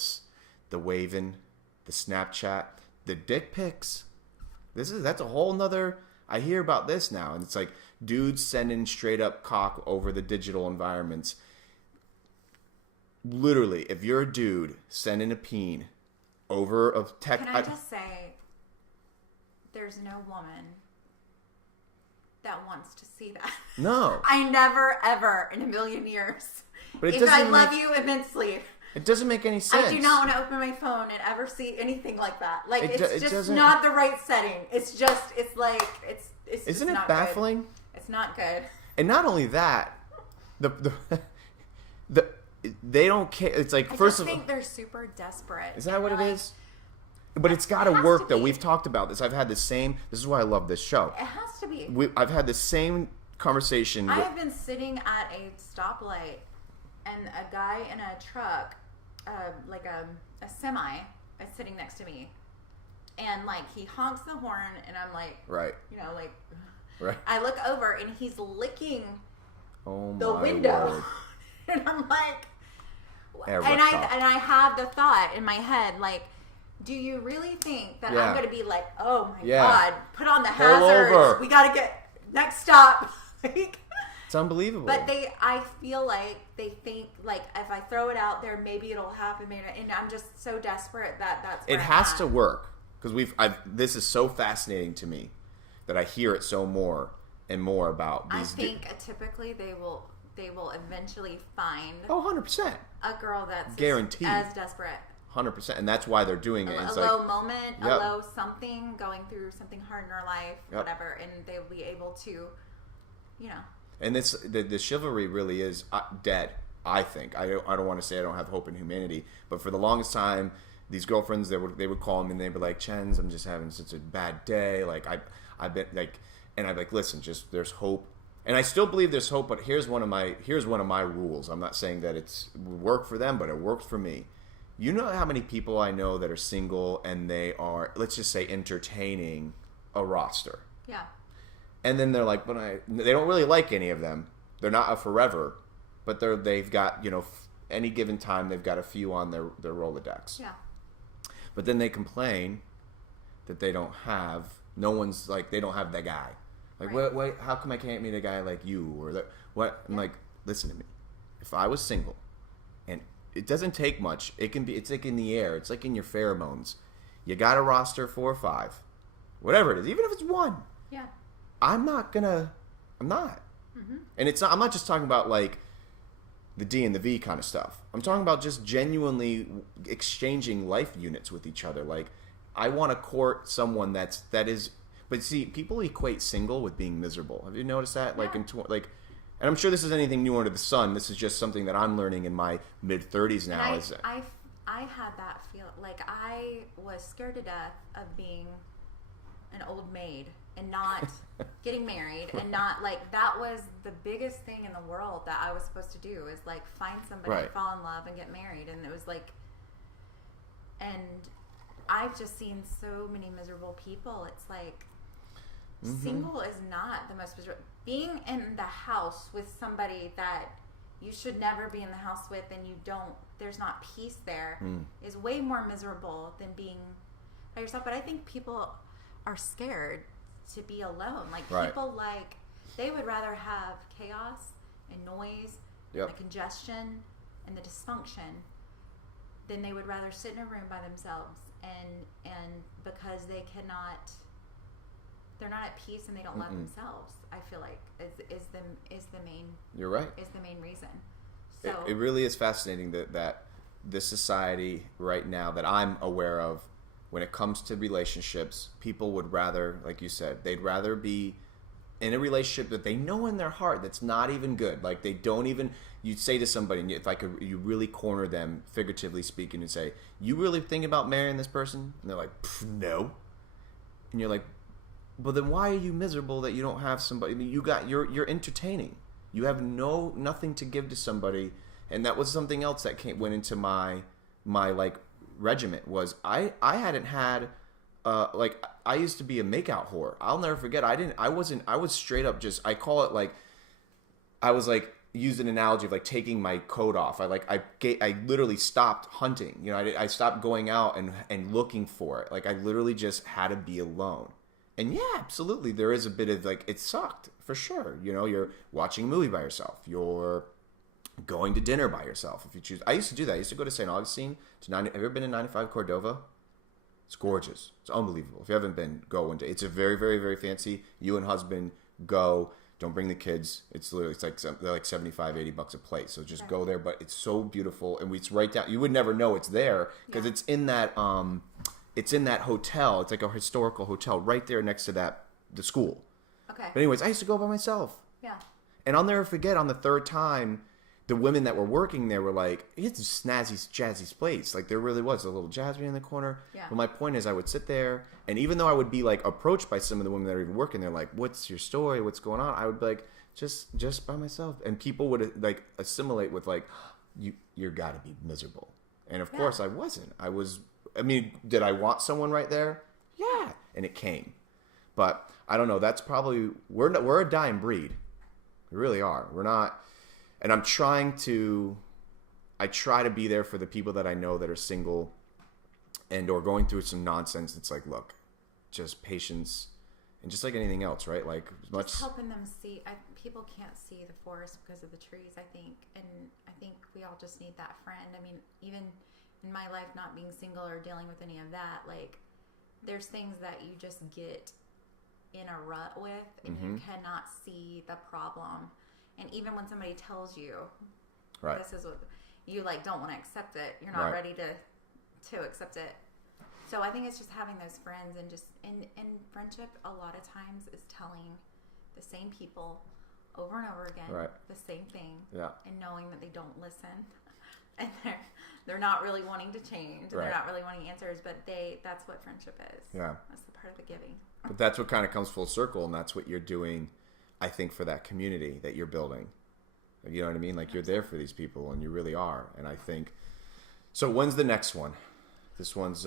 waving, the Snapchat, the dick pics. That's a whole nother, I hear about this now. And it's like dudes sending straight up cock over the digital environments. Literally, if you're a dude sending a peen over a tech. Can I just say, there's no woman that wants to see that. No. I never, ever in a million years. But I love you immensely. It doesn't make any sense. I do not want to open my phone and ever see anything like that. Like, it's just doesn't... not the right setting. It's like, it's Isn't just it baffling? Good. It's not good. And not only that, they don't care. It's like, I first of all, I think they're super desperate. Is that what it is? But it's got to work, though. We've talked about this. I've had the same. This is why I love this show. It has to be. I've had the same conversation. I have been sitting at a stoplight, and a guy in a truck, like a semi, is sitting next to me, and like he honks the horn, and I'm like, right, right. I look over, and he's licking the window, and I'm like, and I have the thought in my head like, do you really think that Yeah. I'm going to be like, oh my Yeah. God, put on the Pull hazards. over. We got to get next stop. Like, It's unbelievable. but I feel like they think like if I throw it out there, maybe it'll happen. And I'm just so desperate that that's where it I'm has at. to work because this is so fascinating to me that I hear it so more and more about these. I think typically they will eventually find 100%. a girl that's Guaranteed. as desperate. 100%. And that's why they're doing it. A It's low like, moment, Yep. a low something, going through something hard in our life, Yep. whatever, and they'll be able to, you know. and the chivalry really is dead. I think. I don't want to say I don't have hope in humanity, but for the longest time, these girlfriends they would call me and they'd be like, "Chenz, I'm just having such a bad day. Like I've been like," and I'd be like, "Listen, just there's hope." And I still believe there's hope, but here's one of my rules. I'm not saying that it worked for them, but it worked for me. You know how many people I know that are single and they are, let's just say, entertaining a roster. Yeah. And then they're like, they don't really like any of them. They're not a forever, but they've got, any given time, they've got a few on their Rolodex. Yeah. But then they complain that they don't have, no one's like, they don't have that guy. Like, Right. wait, how come I can't meet a guy like you? Or that, what? I'm like, listen to me. If I was single, and it doesn't take much, it's like in the air, it's like in your pheromones. You got a roster 4 or 5, whatever it is, even if it's 1. Yeah. I'm not. Mm-hmm. And I'm not just talking about like the D and the V kind of stuff. I'm talking about just genuinely exchanging life units with each other. Like, I want to court someone that is. But see, people equate single with being miserable. Have you noticed that? Like, Yeah. and I'm sure this is anything new under the sun. This is just something that I'm learning in my mid-30s now. And I had that feel like I was scared to death of being an old maid and not getting married and not like that was the biggest thing in the world that I was supposed to do is like find somebody, Right. fall in love, and get married. And it was like, and I've just seen so many miserable people. It's like single is not the most miserable. Being in the house with somebody that you should never be in the house with and there's not peace there is way more miserable than being by yourself. But I think people are scared to be alone. Like, Right. people they would rather have chaos and noise Yep. and the congestion and the dysfunction than they would rather sit in a room by themselves and because they're not at peace and they don't love themselves. I feel like is the main You're right. reason. So It really is fascinating that this society right now that I'm aware of, when it comes to relationships, people would rather, like you said, they'd rather be in a relationship that they know in their heart that's not even good. Like, they don't even, you'd say to somebody, and you really corner them, figuratively speaking, and say, you really think about marrying this person? And they're like, no. And you're like, well, then why are you miserable that you don't have somebody? I mean, you're entertaining. You have nothing to give to somebody. And that was something else that went into my like regiment was I hadn't had like, I used to be a makeout whore. I'll never forget. I was straight up just, I call it like, I was like, use an analogy of like taking my coat off. I literally stopped hunting. I stopped going out and looking for it. Like, I literally just had to be alone. And yeah, absolutely, there is a bit of like, it sucked for sure. You're watching a movie by yourself. You're going to dinner by yourself if you choose. I used to do that. I used to go to St. Augustine have you ever been to 95 Cordova? It's gorgeous. It's unbelievable. If you haven't been, go one day. It's a very, very, very fancy. You and husband go. Don't bring the kids. They're like $75, $80 a plate. So just go there. But it's so beautiful, and it's right down. You would never know it's there because it's in that hotel. It's like a historical hotel right there next to the school. okay. But anyways, I used to go by myself. Yeah. And I'll never forget, on the third time, the women that were working there were like, it's a snazzy, jazzy place. Like, there really was a little jazz band in the corner. Yeah. But my point is, I would sit there, and even though I would be like approached by some of the women that are even working there, like, what's your story? What's going on? I would be like, just by myself. And people would like assimilate with like, you're got to be miserable. And of course I wasn't. Did I want someone right there? Yeah. And it came. But I don't know. That's probably, we're a dying breed. We really are. We're not. And I try to be there for the people that I know that are single. and or going through some nonsense, it's like, look, just patience, and just like anything else, right? Like much just helping them see. People can't see the forest because of the trees, I think, and I think we all just need that friend. I mean, even in my life, not being single or dealing with any of that, like there's things that you just get in a rut with, and you cannot see the problem. And even when somebody tells you, right, this is what you like, don't want to accept it. You're not ready to accept it. So I think it's just having those friends, and just in friendship, a lot of times is telling the same people over and over again the same thing, and knowing that they don't listen, and they're not really wanting to change, and they're not really wanting answers, but that's what friendship is. Yeah, that's the part of the giving. But that's what kind of comes full circle, and that's what you're doing, I think, for that community that you're building. You know what I mean? Like, you're there for these people, and you really are. And I think, so when's the next one? This one's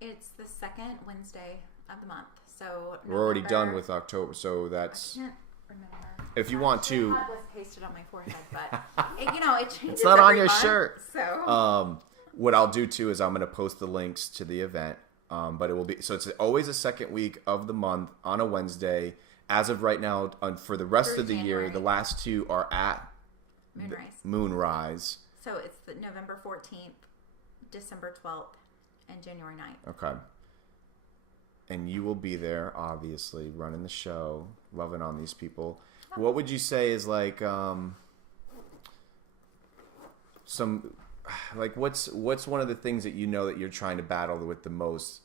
it's the second Wednesday of the month. So we're already done with October, so that's, I can't remember. If you want to, it was pasted on my forehead, but it changes. It's not on your month, shirt. So what I'll do too is I'm going to post the links to the event. But it will be, so it's always the second week of the month on a Wednesday. As of right now, for the rest of the year, the last two are at Moonrise. So it's the November 14th, December 12th, and January 9th. Okay. And you will be there, obviously, running the show, loving on these people. What would you say is like what's one of the things that you know that you're trying to battle with the most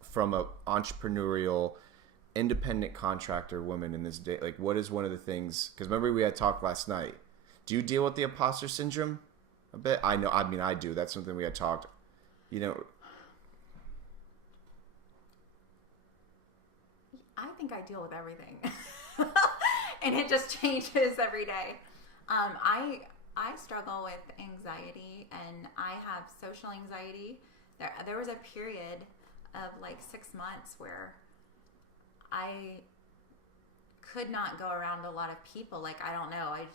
from a entrepreneurial, independent contractor woman in this day? Like, what is one of the things? Because remember we had talked last night. Do you deal with the imposter syndrome a bit? I know. I mean, I do. That's something we had talked. You know. I think I deal with everything, and it just changes every day. I struggle with anxiety, and I have social anxiety. There was a period of like 6 months where I could not go around a lot of people. Like, I don't know. I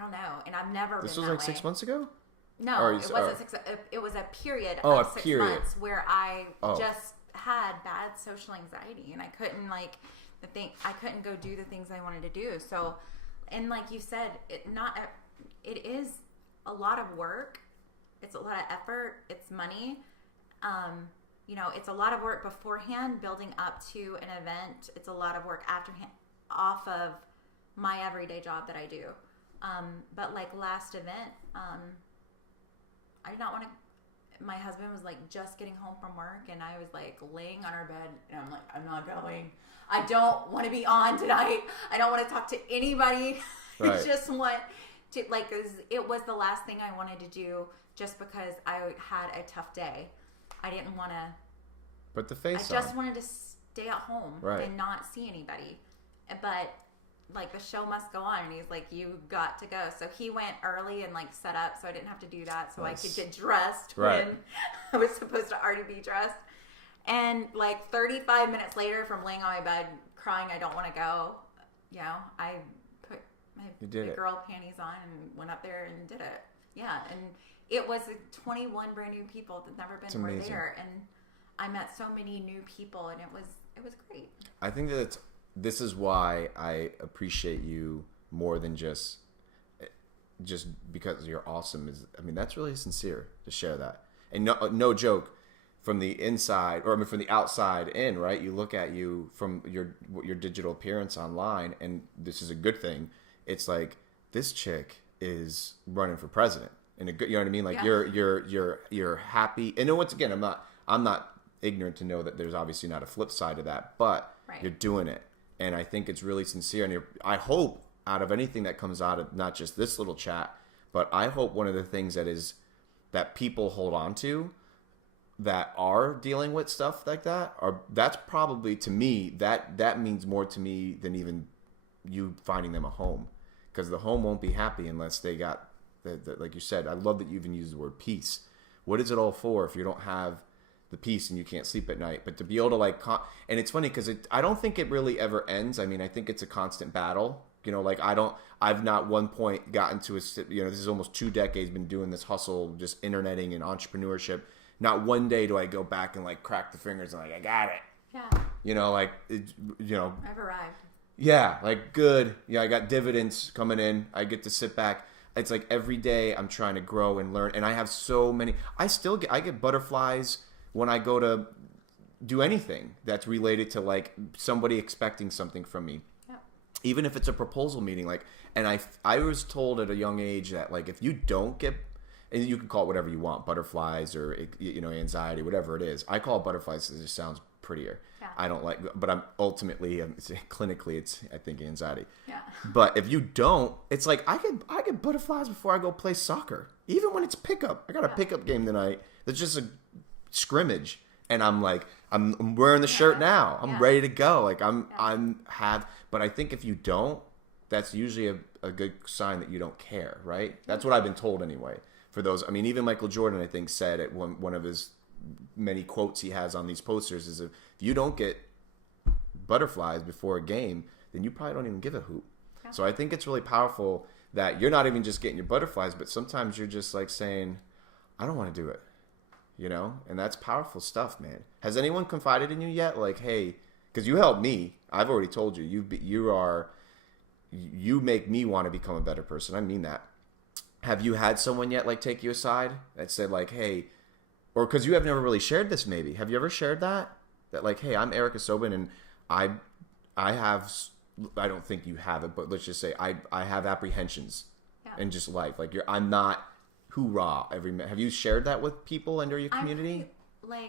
don't know. And I've never been that way. This was like 6 months ago? No, it wasn't 6. It was a period of 6 months where I just had bad social anxiety, and I couldn't I couldn't go do the things I wanted to do. So, and like you said, it is a lot of work. It's a lot of effort. It's money. It's a lot of work beforehand, building up to an event. It's a lot of work afterhand, off of my everyday job that I do. But like last event, I did not want to. My husband was like just getting home from work, and I was like laying on our bed, and I'm like, I'm not going. I don't want to be on tonight. I don't want to talk to anybody. Right. I just want to, like, it was the last thing I wanted to do, just because I had a tough day. I didn't want to put the face on. I just wanted to stay at home and not see anybody. But like, the show must go on, and he's like, you got to go. So he went early and like set up, so I didn't have to do that, so I could get dressed when I was supposed to already be dressed. And like 35 minutes later, from laying on my bed crying I don't want to go, I put my big girl panties on and went up there and did it. Yeah, and it was 21 brand new people that never been were there, and I met so many new people, and it was great. I think that this is why I appreciate you more than just because you're awesome. That's really sincere to share that. And no joke, from the inside, or from the outside in, right? You look at you from your digital appearance online, and this is a good thing. It's like, this chick is running for president, and you know what I mean? Like, you're happy. And once again, I'm not ignorant to know that there's obviously not a flip side to that, but you're doing it. And I think it's really sincere. And I hope out of anything that comes out of not just this little chat, but I hope one of the things that people hold on to that are dealing with stuff like that, that's probably, to me, that means more to me than even you finding them a home. Because the home won't be happy unless they got, like you said, I love that you even used the word peace. What is it all for if you don't have the peace and you can't sleep at night? But to be able to and it's funny because I don't think it really ever ends. I think it's a constant battle, You know, like I've not one point gotten to this is almost 2 decades been doing this hustle, just interneting and entrepreneurship. Not one day do I go back and like crack the fingers and like, I got it. Yeah. You know, like, I've arrived. Yeah, like good. Yeah, I got dividends coming in. I get to sit back. It's like every day I'm trying to grow and learn. And I have so many. I get butterflies when I go to do anything that's related to like somebody expecting something from me. Even if it's a proposal meeting, like, and I was told at a young age that like if you don't get, and you can call it whatever you want, butterflies or anxiety, whatever it is. I call it butterflies because it just sounds prettier. Yeah. I don't like, but I'm ultimately clinically it's I think anxiety. Yeah. But if you don't, it's like I get butterflies before I go play soccer, even when it's pickup. I got a pickup game tonight. That's just a scrimmage. And I'm like, I'm wearing the shirt now. I'm ready to go. Like but I think if you don't, that's usually a good sign that you don't care, right? That's what I've been told anyway. For those, I mean, even Michael Jordan, I think, said at one of his many quotes he has on these posters is if you don't get butterflies before a game, then you probably don't even give a hoop. Yeah. So I think it's really powerful that you're not even just getting your butterflies, but sometimes you're just like saying, I don't want to do it. You know, and that's powerful stuff, man. Has anyone confided in you yet? Like, hey, because you helped me. I've already told you. You make me want to become a better person. I mean that. Have you had someone yet like take you aside that said like, hey, or because you have never really shared this? Maybe have you ever shared that like, hey, I'm Erica Sobin and I have. I don't think you have it, but let's just say I have apprehensions in just life. Like I'm not. Hoorah! Have you shared that with people under your community? I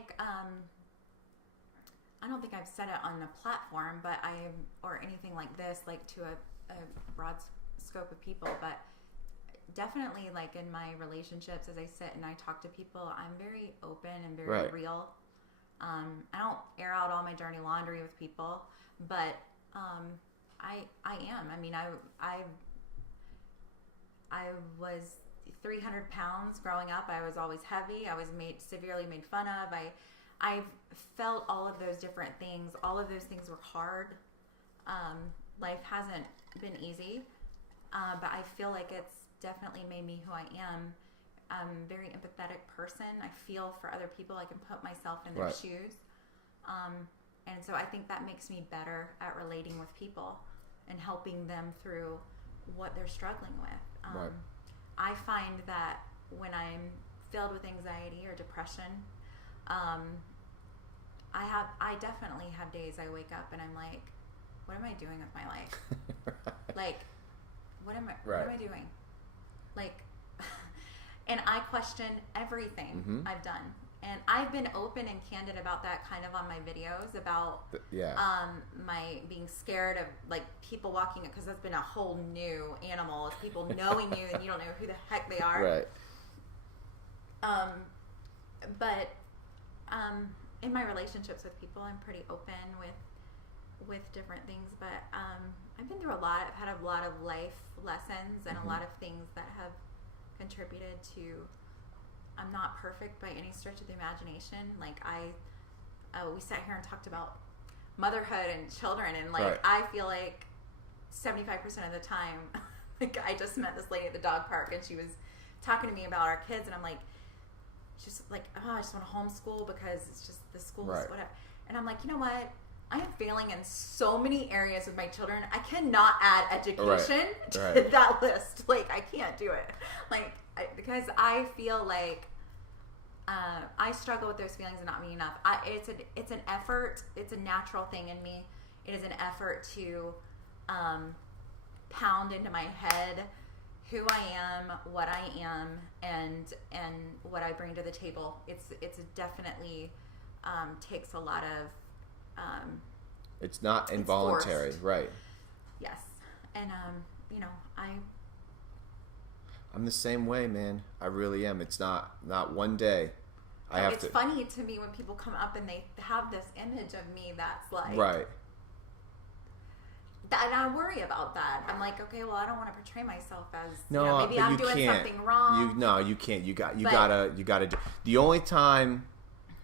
don't think I've said it on a platform, but or anything like this, like to a broad scope of people. But definitely, like in my relationships, as I sit and I talk to people, I'm very open and very real. I don't air out all my dirty laundry with people, but I am. I mean, I was 300 pounds growing up. I was always heavy. I was severely made fun of. I've felt all of those different things. All of those things were hard. Life hasn't been easy, but I feel like it's definitely made me who I am. I'm a very empathetic person. I feel for other people. I can put myself in their shoes. And so I think that makes me better at relating with people and helping them through what they're struggling with. I find that when I'm filled with anxiety or depression, I definitely have days I wake up and I'm like, what am I doing with my life? Like, what am I doing? Like, and I question everything I've done. And I've been open and candid about that kind of on my videos about my being scared of like people walking it, because that's been a whole new animal. It's people knowing you and you don't know who the heck they are. Right. But in my relationships with people, I'm pretty open with different things. But I've been through a lot. I've had a lot of life lessons and a lot of things that have contributed to. I'm not perfect by any stretch of the imagination. Like we sat here and talked about motherhood and children, and like I feel like 75% of the time, like I just met this lady at the dog park, and she was talking to me about our kids, and I'm like, she's like, oh, I just want to homeschool because it's just the school is whatever. And I'm like, you know what? I am failing in so many areas with my children. I cannot add education to that list. Like I can't do it. Like. Because I feel like I struggle with those feelings of not being enough. It's an effort. It's a natural thing in me. It is an effort to pound into my head who I am, what I am, and what I bring to the table. It's definitely takes a lot of. It's not involuntary, right? Yes, and I'm the same way, man. I really am. It's not one day. It's funny to me when people come up and they have this image of me that's like... Right. And I worry about that. I'm like, okay, well, I don't want to portray myself as... maybe I'm doing something wrong. You can't. You gotta do... The only time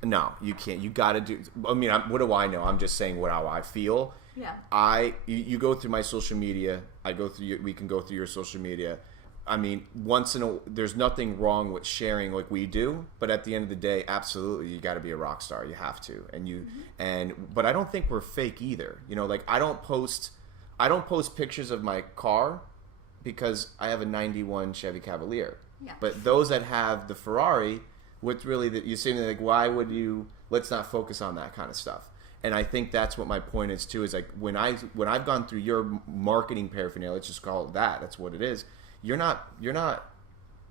No, you can't. You got to do. I mean, what do I know? I'm just saying how I feel. Yeah. You go through my social media. I go through. We can go through your social media. I mean, there's nothing wrong with sharing like we do, but at the end of the day, absolutely, you got to be a rock star. You have to, but I don't think we're fake either. You know, like I don't post pictures of my car because I have a '91 Chevy Cavalier. Yeah. But those that have the Ferrari. What's really that you say like, why would you? Let's not focus on that kind of stuff. And I think that's what my point is too. Is like when I've gone through your marketing paraphernalia, let's just call it that. That's what it is. You're not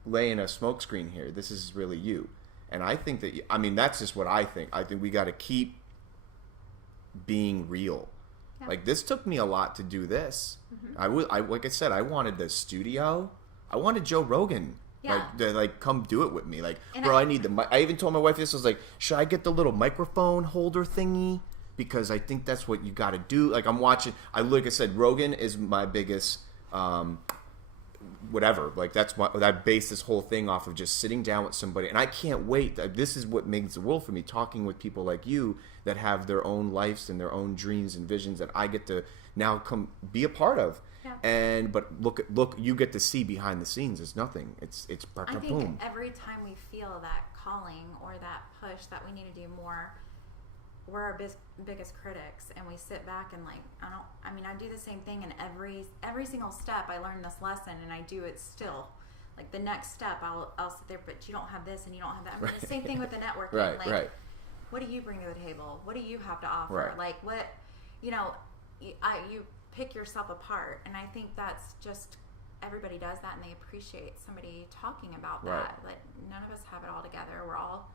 laying a smokescreen here. This is really you. And I think that that's just what I think. I think we got to keep being real. Yeah. Like this took me a lot to do this. Mm-hmm. Like I said, I wanted the studio. I wanted Joe Rogan. Yeah. Like come do it with me. Like, and bro, I need the mic. I even told my wife this. I was like, should I get the little microphone holder thingy? Because I think that's what you got to do. Like I'm watching. Like I said, Rogan is my biggest, whatever. Like that's what I base this whole thing off of, just sitting down with somebody. And I can't wait. This is what makes the world for me. Talking with people like you that have their own lives and their own dreams and visions that I get to now come be a part of. Yeah. But look, you get to see behind the scenes. It's nothing. It's I think every time we feel that calling or that push that we need to do more, we're our biggest critics, and we sit back and like I do the same thing, and every single step I learn this lesson and I do it still. Like the next step I'll sit there, but you don't have this and you don't have that. I mean, the same thing with the networking. Right, like, right. What do you bring to the table? What do you have to offer? Right. Like what, you pick yourself apart, and I think that's just everybody does that, and they appreciate somebody talking about that. Right. Like none of us have it all together. We're all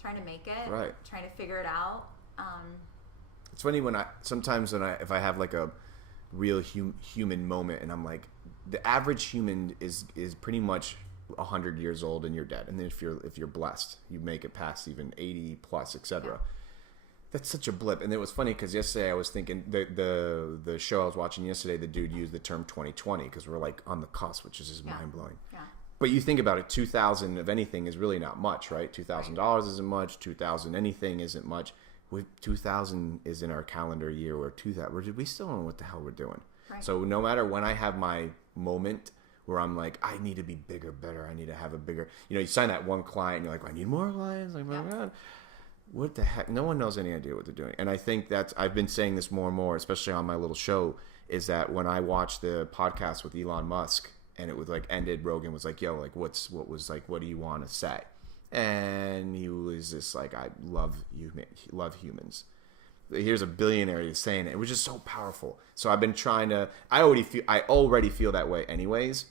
trying to make it, right, trying to figure it out. It's funny if I have like a real human moment, and I'm like, the average human is pretty much 100 years old and you're dead, and then if you're blessed, you make it past even 80 plus, etc. Yeah. That's such a blip. And it was funny because yesterday I was thinking the show I was watching yesterday, the dude used the term 2020 because we're like on the cusp, which is just mind blowing. Yeah. But you think about it, 2,000 of anything is really not much, right? $2,000 isn't much. 2,000 anything isn't much. 2,000 is in our calendar year, or 2,000. We still don't know what the hell we're doing. Right. So no matter when I have my moment where I'm like, I need to be bigger, better. I need to have a bigger. You sign that one client, and you're like, I need more clients. Like, my God. What the heck? No one knows any idea what they're doing. And I think I've been saying this more and more, especially on my little show, is that when I watched the podcast with Elon Musk and it was like ended, Rogan was like, yo, like what do you want to say? And he was just like, I love humans. Here's a billionaire saying it. It was just so powerful. So I've been trying to, I already feel that way anyways,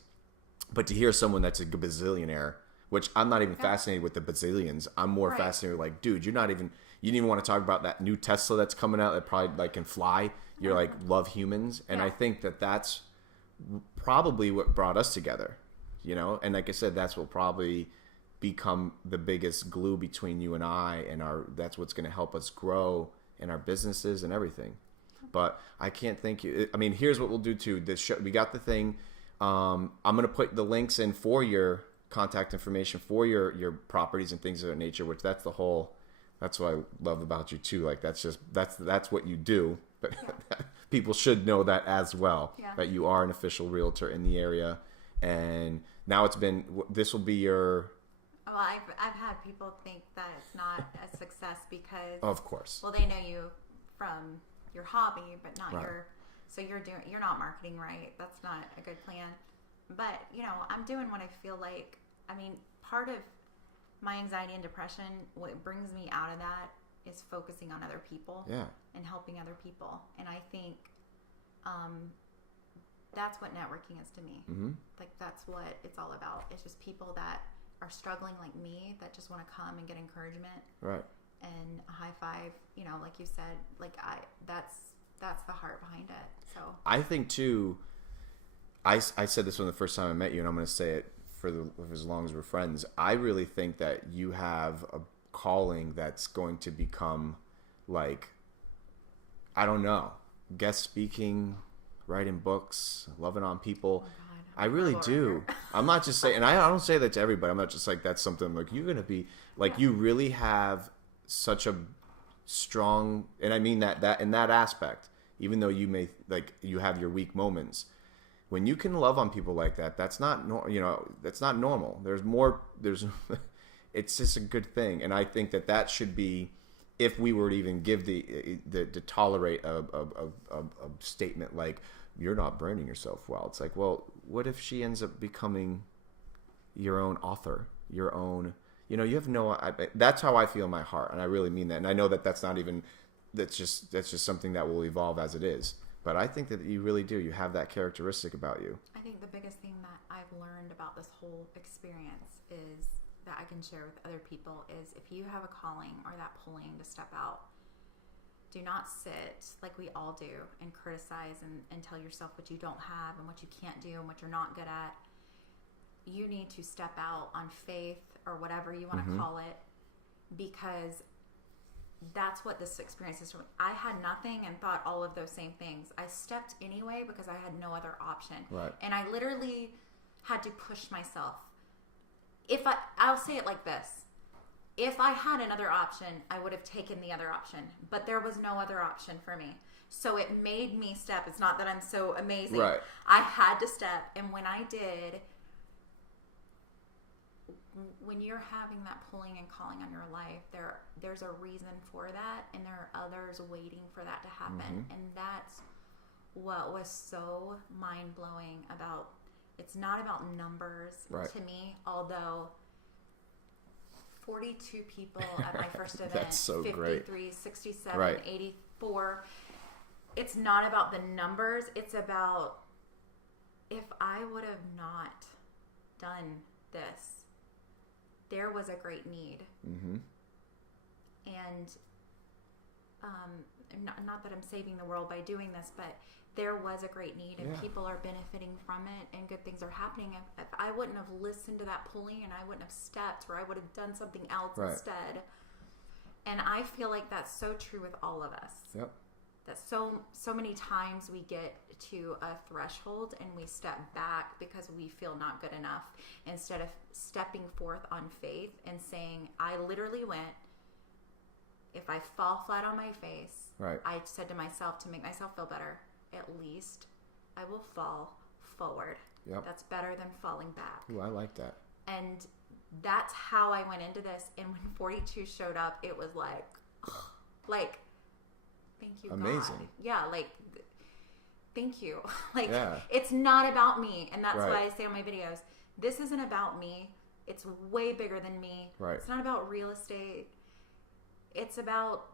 but to hear someone that's a bazillionaire, which I'm not even fascinated with the bazillions. I'm more fascinated with like, dude, you didn't even want to talk about that new Tesla that's coming out that probably like can fly. You're like, love humans. And I think that's probably what brought us together, And like I said, that's what probably become the biggest glue between you and I, and that's what's going to help us grow in our businesses and everything. But I can't thank you. I mean, here's what we'll do too. This show, we got the thing. I'm going to put the links in for your contact information for your properties and things of that nature, which that's what I love about you too. Like that's what you do, but people should know that as well, that you are an official realtor in the area. And now this will be your. Well, I've had people think that it's not a success because, of course, well, they know you from your hobby, but not you're not marketing right. That's not a good plan. But, I'm doing what I feel like. I mean, part of my anxiety and depression, what brings me out of that is focusing on other people and helping other people. And I think that's what networking is to me. Mm-hmm. Like, that's what it's all about. It's just people that are struggling like me that just want to come and get encouragement. Right. And a high five, like you said, like that's the heart behind it. So I think too, I said this when the first time I met you, and I'm going to say it for as long as we're friends. I really think that you have a calling that's going to become like, I don't know, guest speaking, writing books, loving on people. Oh God, I really do. I'm not just saying, and I don't say that to everybody. I'm not just like, that's something like you're going to be like, you really have such a strong, and I mean that in that aspect, even though you may like you have your weak moments, when you can love on people like that, that's not that's not normal. It's just a good thing, and I think that should be, if we were to even give to tolerate a statement like you're not branding yourself well. It's like, well, what if she ends up becoming your own author, your own, you have that's how I feel in my heart. And I really mean that. And I know that's just something that will evolve as it is. But I think that you really do. You have that characteristic about you. I think the biggest thing that I've learned about this whole experience is that I can share with other people is if you have a calling or that pulling to step out, do not sit like we all do and criticize and tell yourself what you don't have and what you can't do and what you're not good at. You need to step out on faith or whatever you want to call it, because that's what this experience is for me. I had nothing and thought all of those same things. I stepped anyway because I had no other option. Right. And I literally had to push myself. I'll say it like this. If I had another option, I would have taken the other option. But there was no other option for me. So it made me step. It's not that I'm so amazing. Right. I had to step. And when I did, when you're having that pulling and calling on your life, there's a reason for that. And there are others waiting for that to happen. And that's what was so mind-blowing about. It's not about numbers to me, although 42 people at my first event, That's so 53, great. 67, 84. It's not about the numbers. It's about if I would have not done this, there was a great need. And not that I'm saving the world by doing this, but there was a great need and people are benefiting from it and good things are happening. If I wouldn't have listened to that pulling and I wouldn't have stepped, or I would have done something else instead. And I feel like that's so true with all of us. Yep. That so many times we get to a threshold and we step back because we feel not good enough, instead of stepping forth on faith and saying, I literally went, if I fall flat on my face, I said to myself, to make myself feel better, at least I will fall forward. Yep. That's better than falling back. Ooh, I like that. And that's how I went into this. And when 42 showed up, it was like, thank you, amazing. God. Yeah, thank you. It's not about me. And that's why I say on my videos, this isn't about me. It's way bigger than me. Right. It's not about real estate. It's about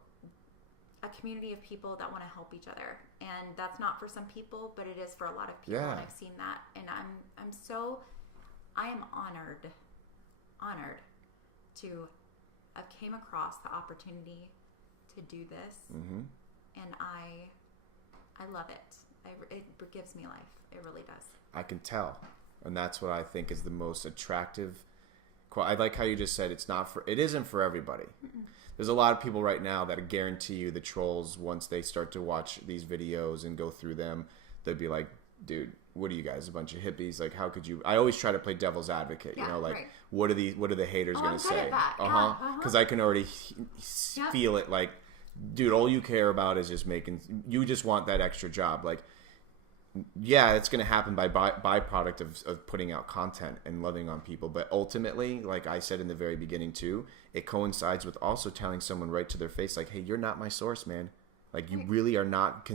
a community of people that want to help each other. And that's not for some people, but it is for a lot of people. And I've seen that. And I am honored to have came across the opportunity to do this. And I love it. It gives me life. It really does. I can tell. And that's what I think is the most attractive. I like how you just said it isn't for everybody. There's a lot of people right now that guarantee you the trolls, once they start to watch these videos and go through them, they'll be like, dude, what are you guys, a bunch of hippies? Like, how could you? I always try to play devil's advocate, what are the haters going to say? Because I can already feel it, like, dude, all you care about is you just want that extra job. Like, yeah, it's going to happen by byproduct of putting out content and loving on people. But ultimately, like I said in the very beginning too, it coincides with also telling someone right to their face, like, hey, you're not my source, man. Like, you really are not,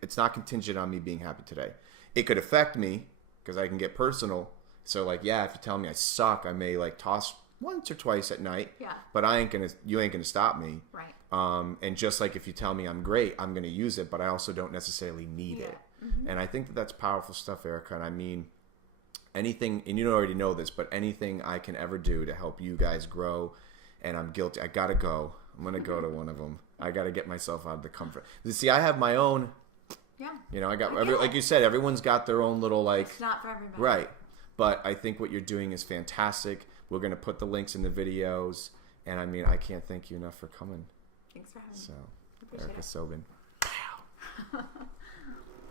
it's not contingent on me being happy today. It could affect me because I can get personal. So, like, yeah, if you tell me I suck, I may, like, toss once or twice at night. Yeah. But you ain't going to stop me. Right. And just like if you tell me I'm great, I'm going to use it, but I also don't necessarily need it. And I think that's powerful stuff, Erica. And I mean, anything, and you already know this, but anything I can ever do to help you guys grow, and I'm guilty. I got to go. I'm going to go to one of them. I got to get myself out of the comfort. See, I have my own. Yeah. I got, like you said, everyone's got their own little, like. It's not for everybody. Right. But I think what you're doing is fantastic. We're going to put the links in the videos. And I mean, I can't thank you enough for coming. Thanks for having me. So, Appreciate Erica it. Sobin.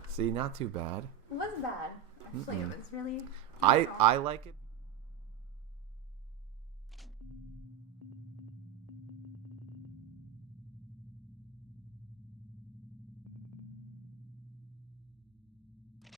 See, not too bad. It wasn't bad. Actually, it was really. I like it.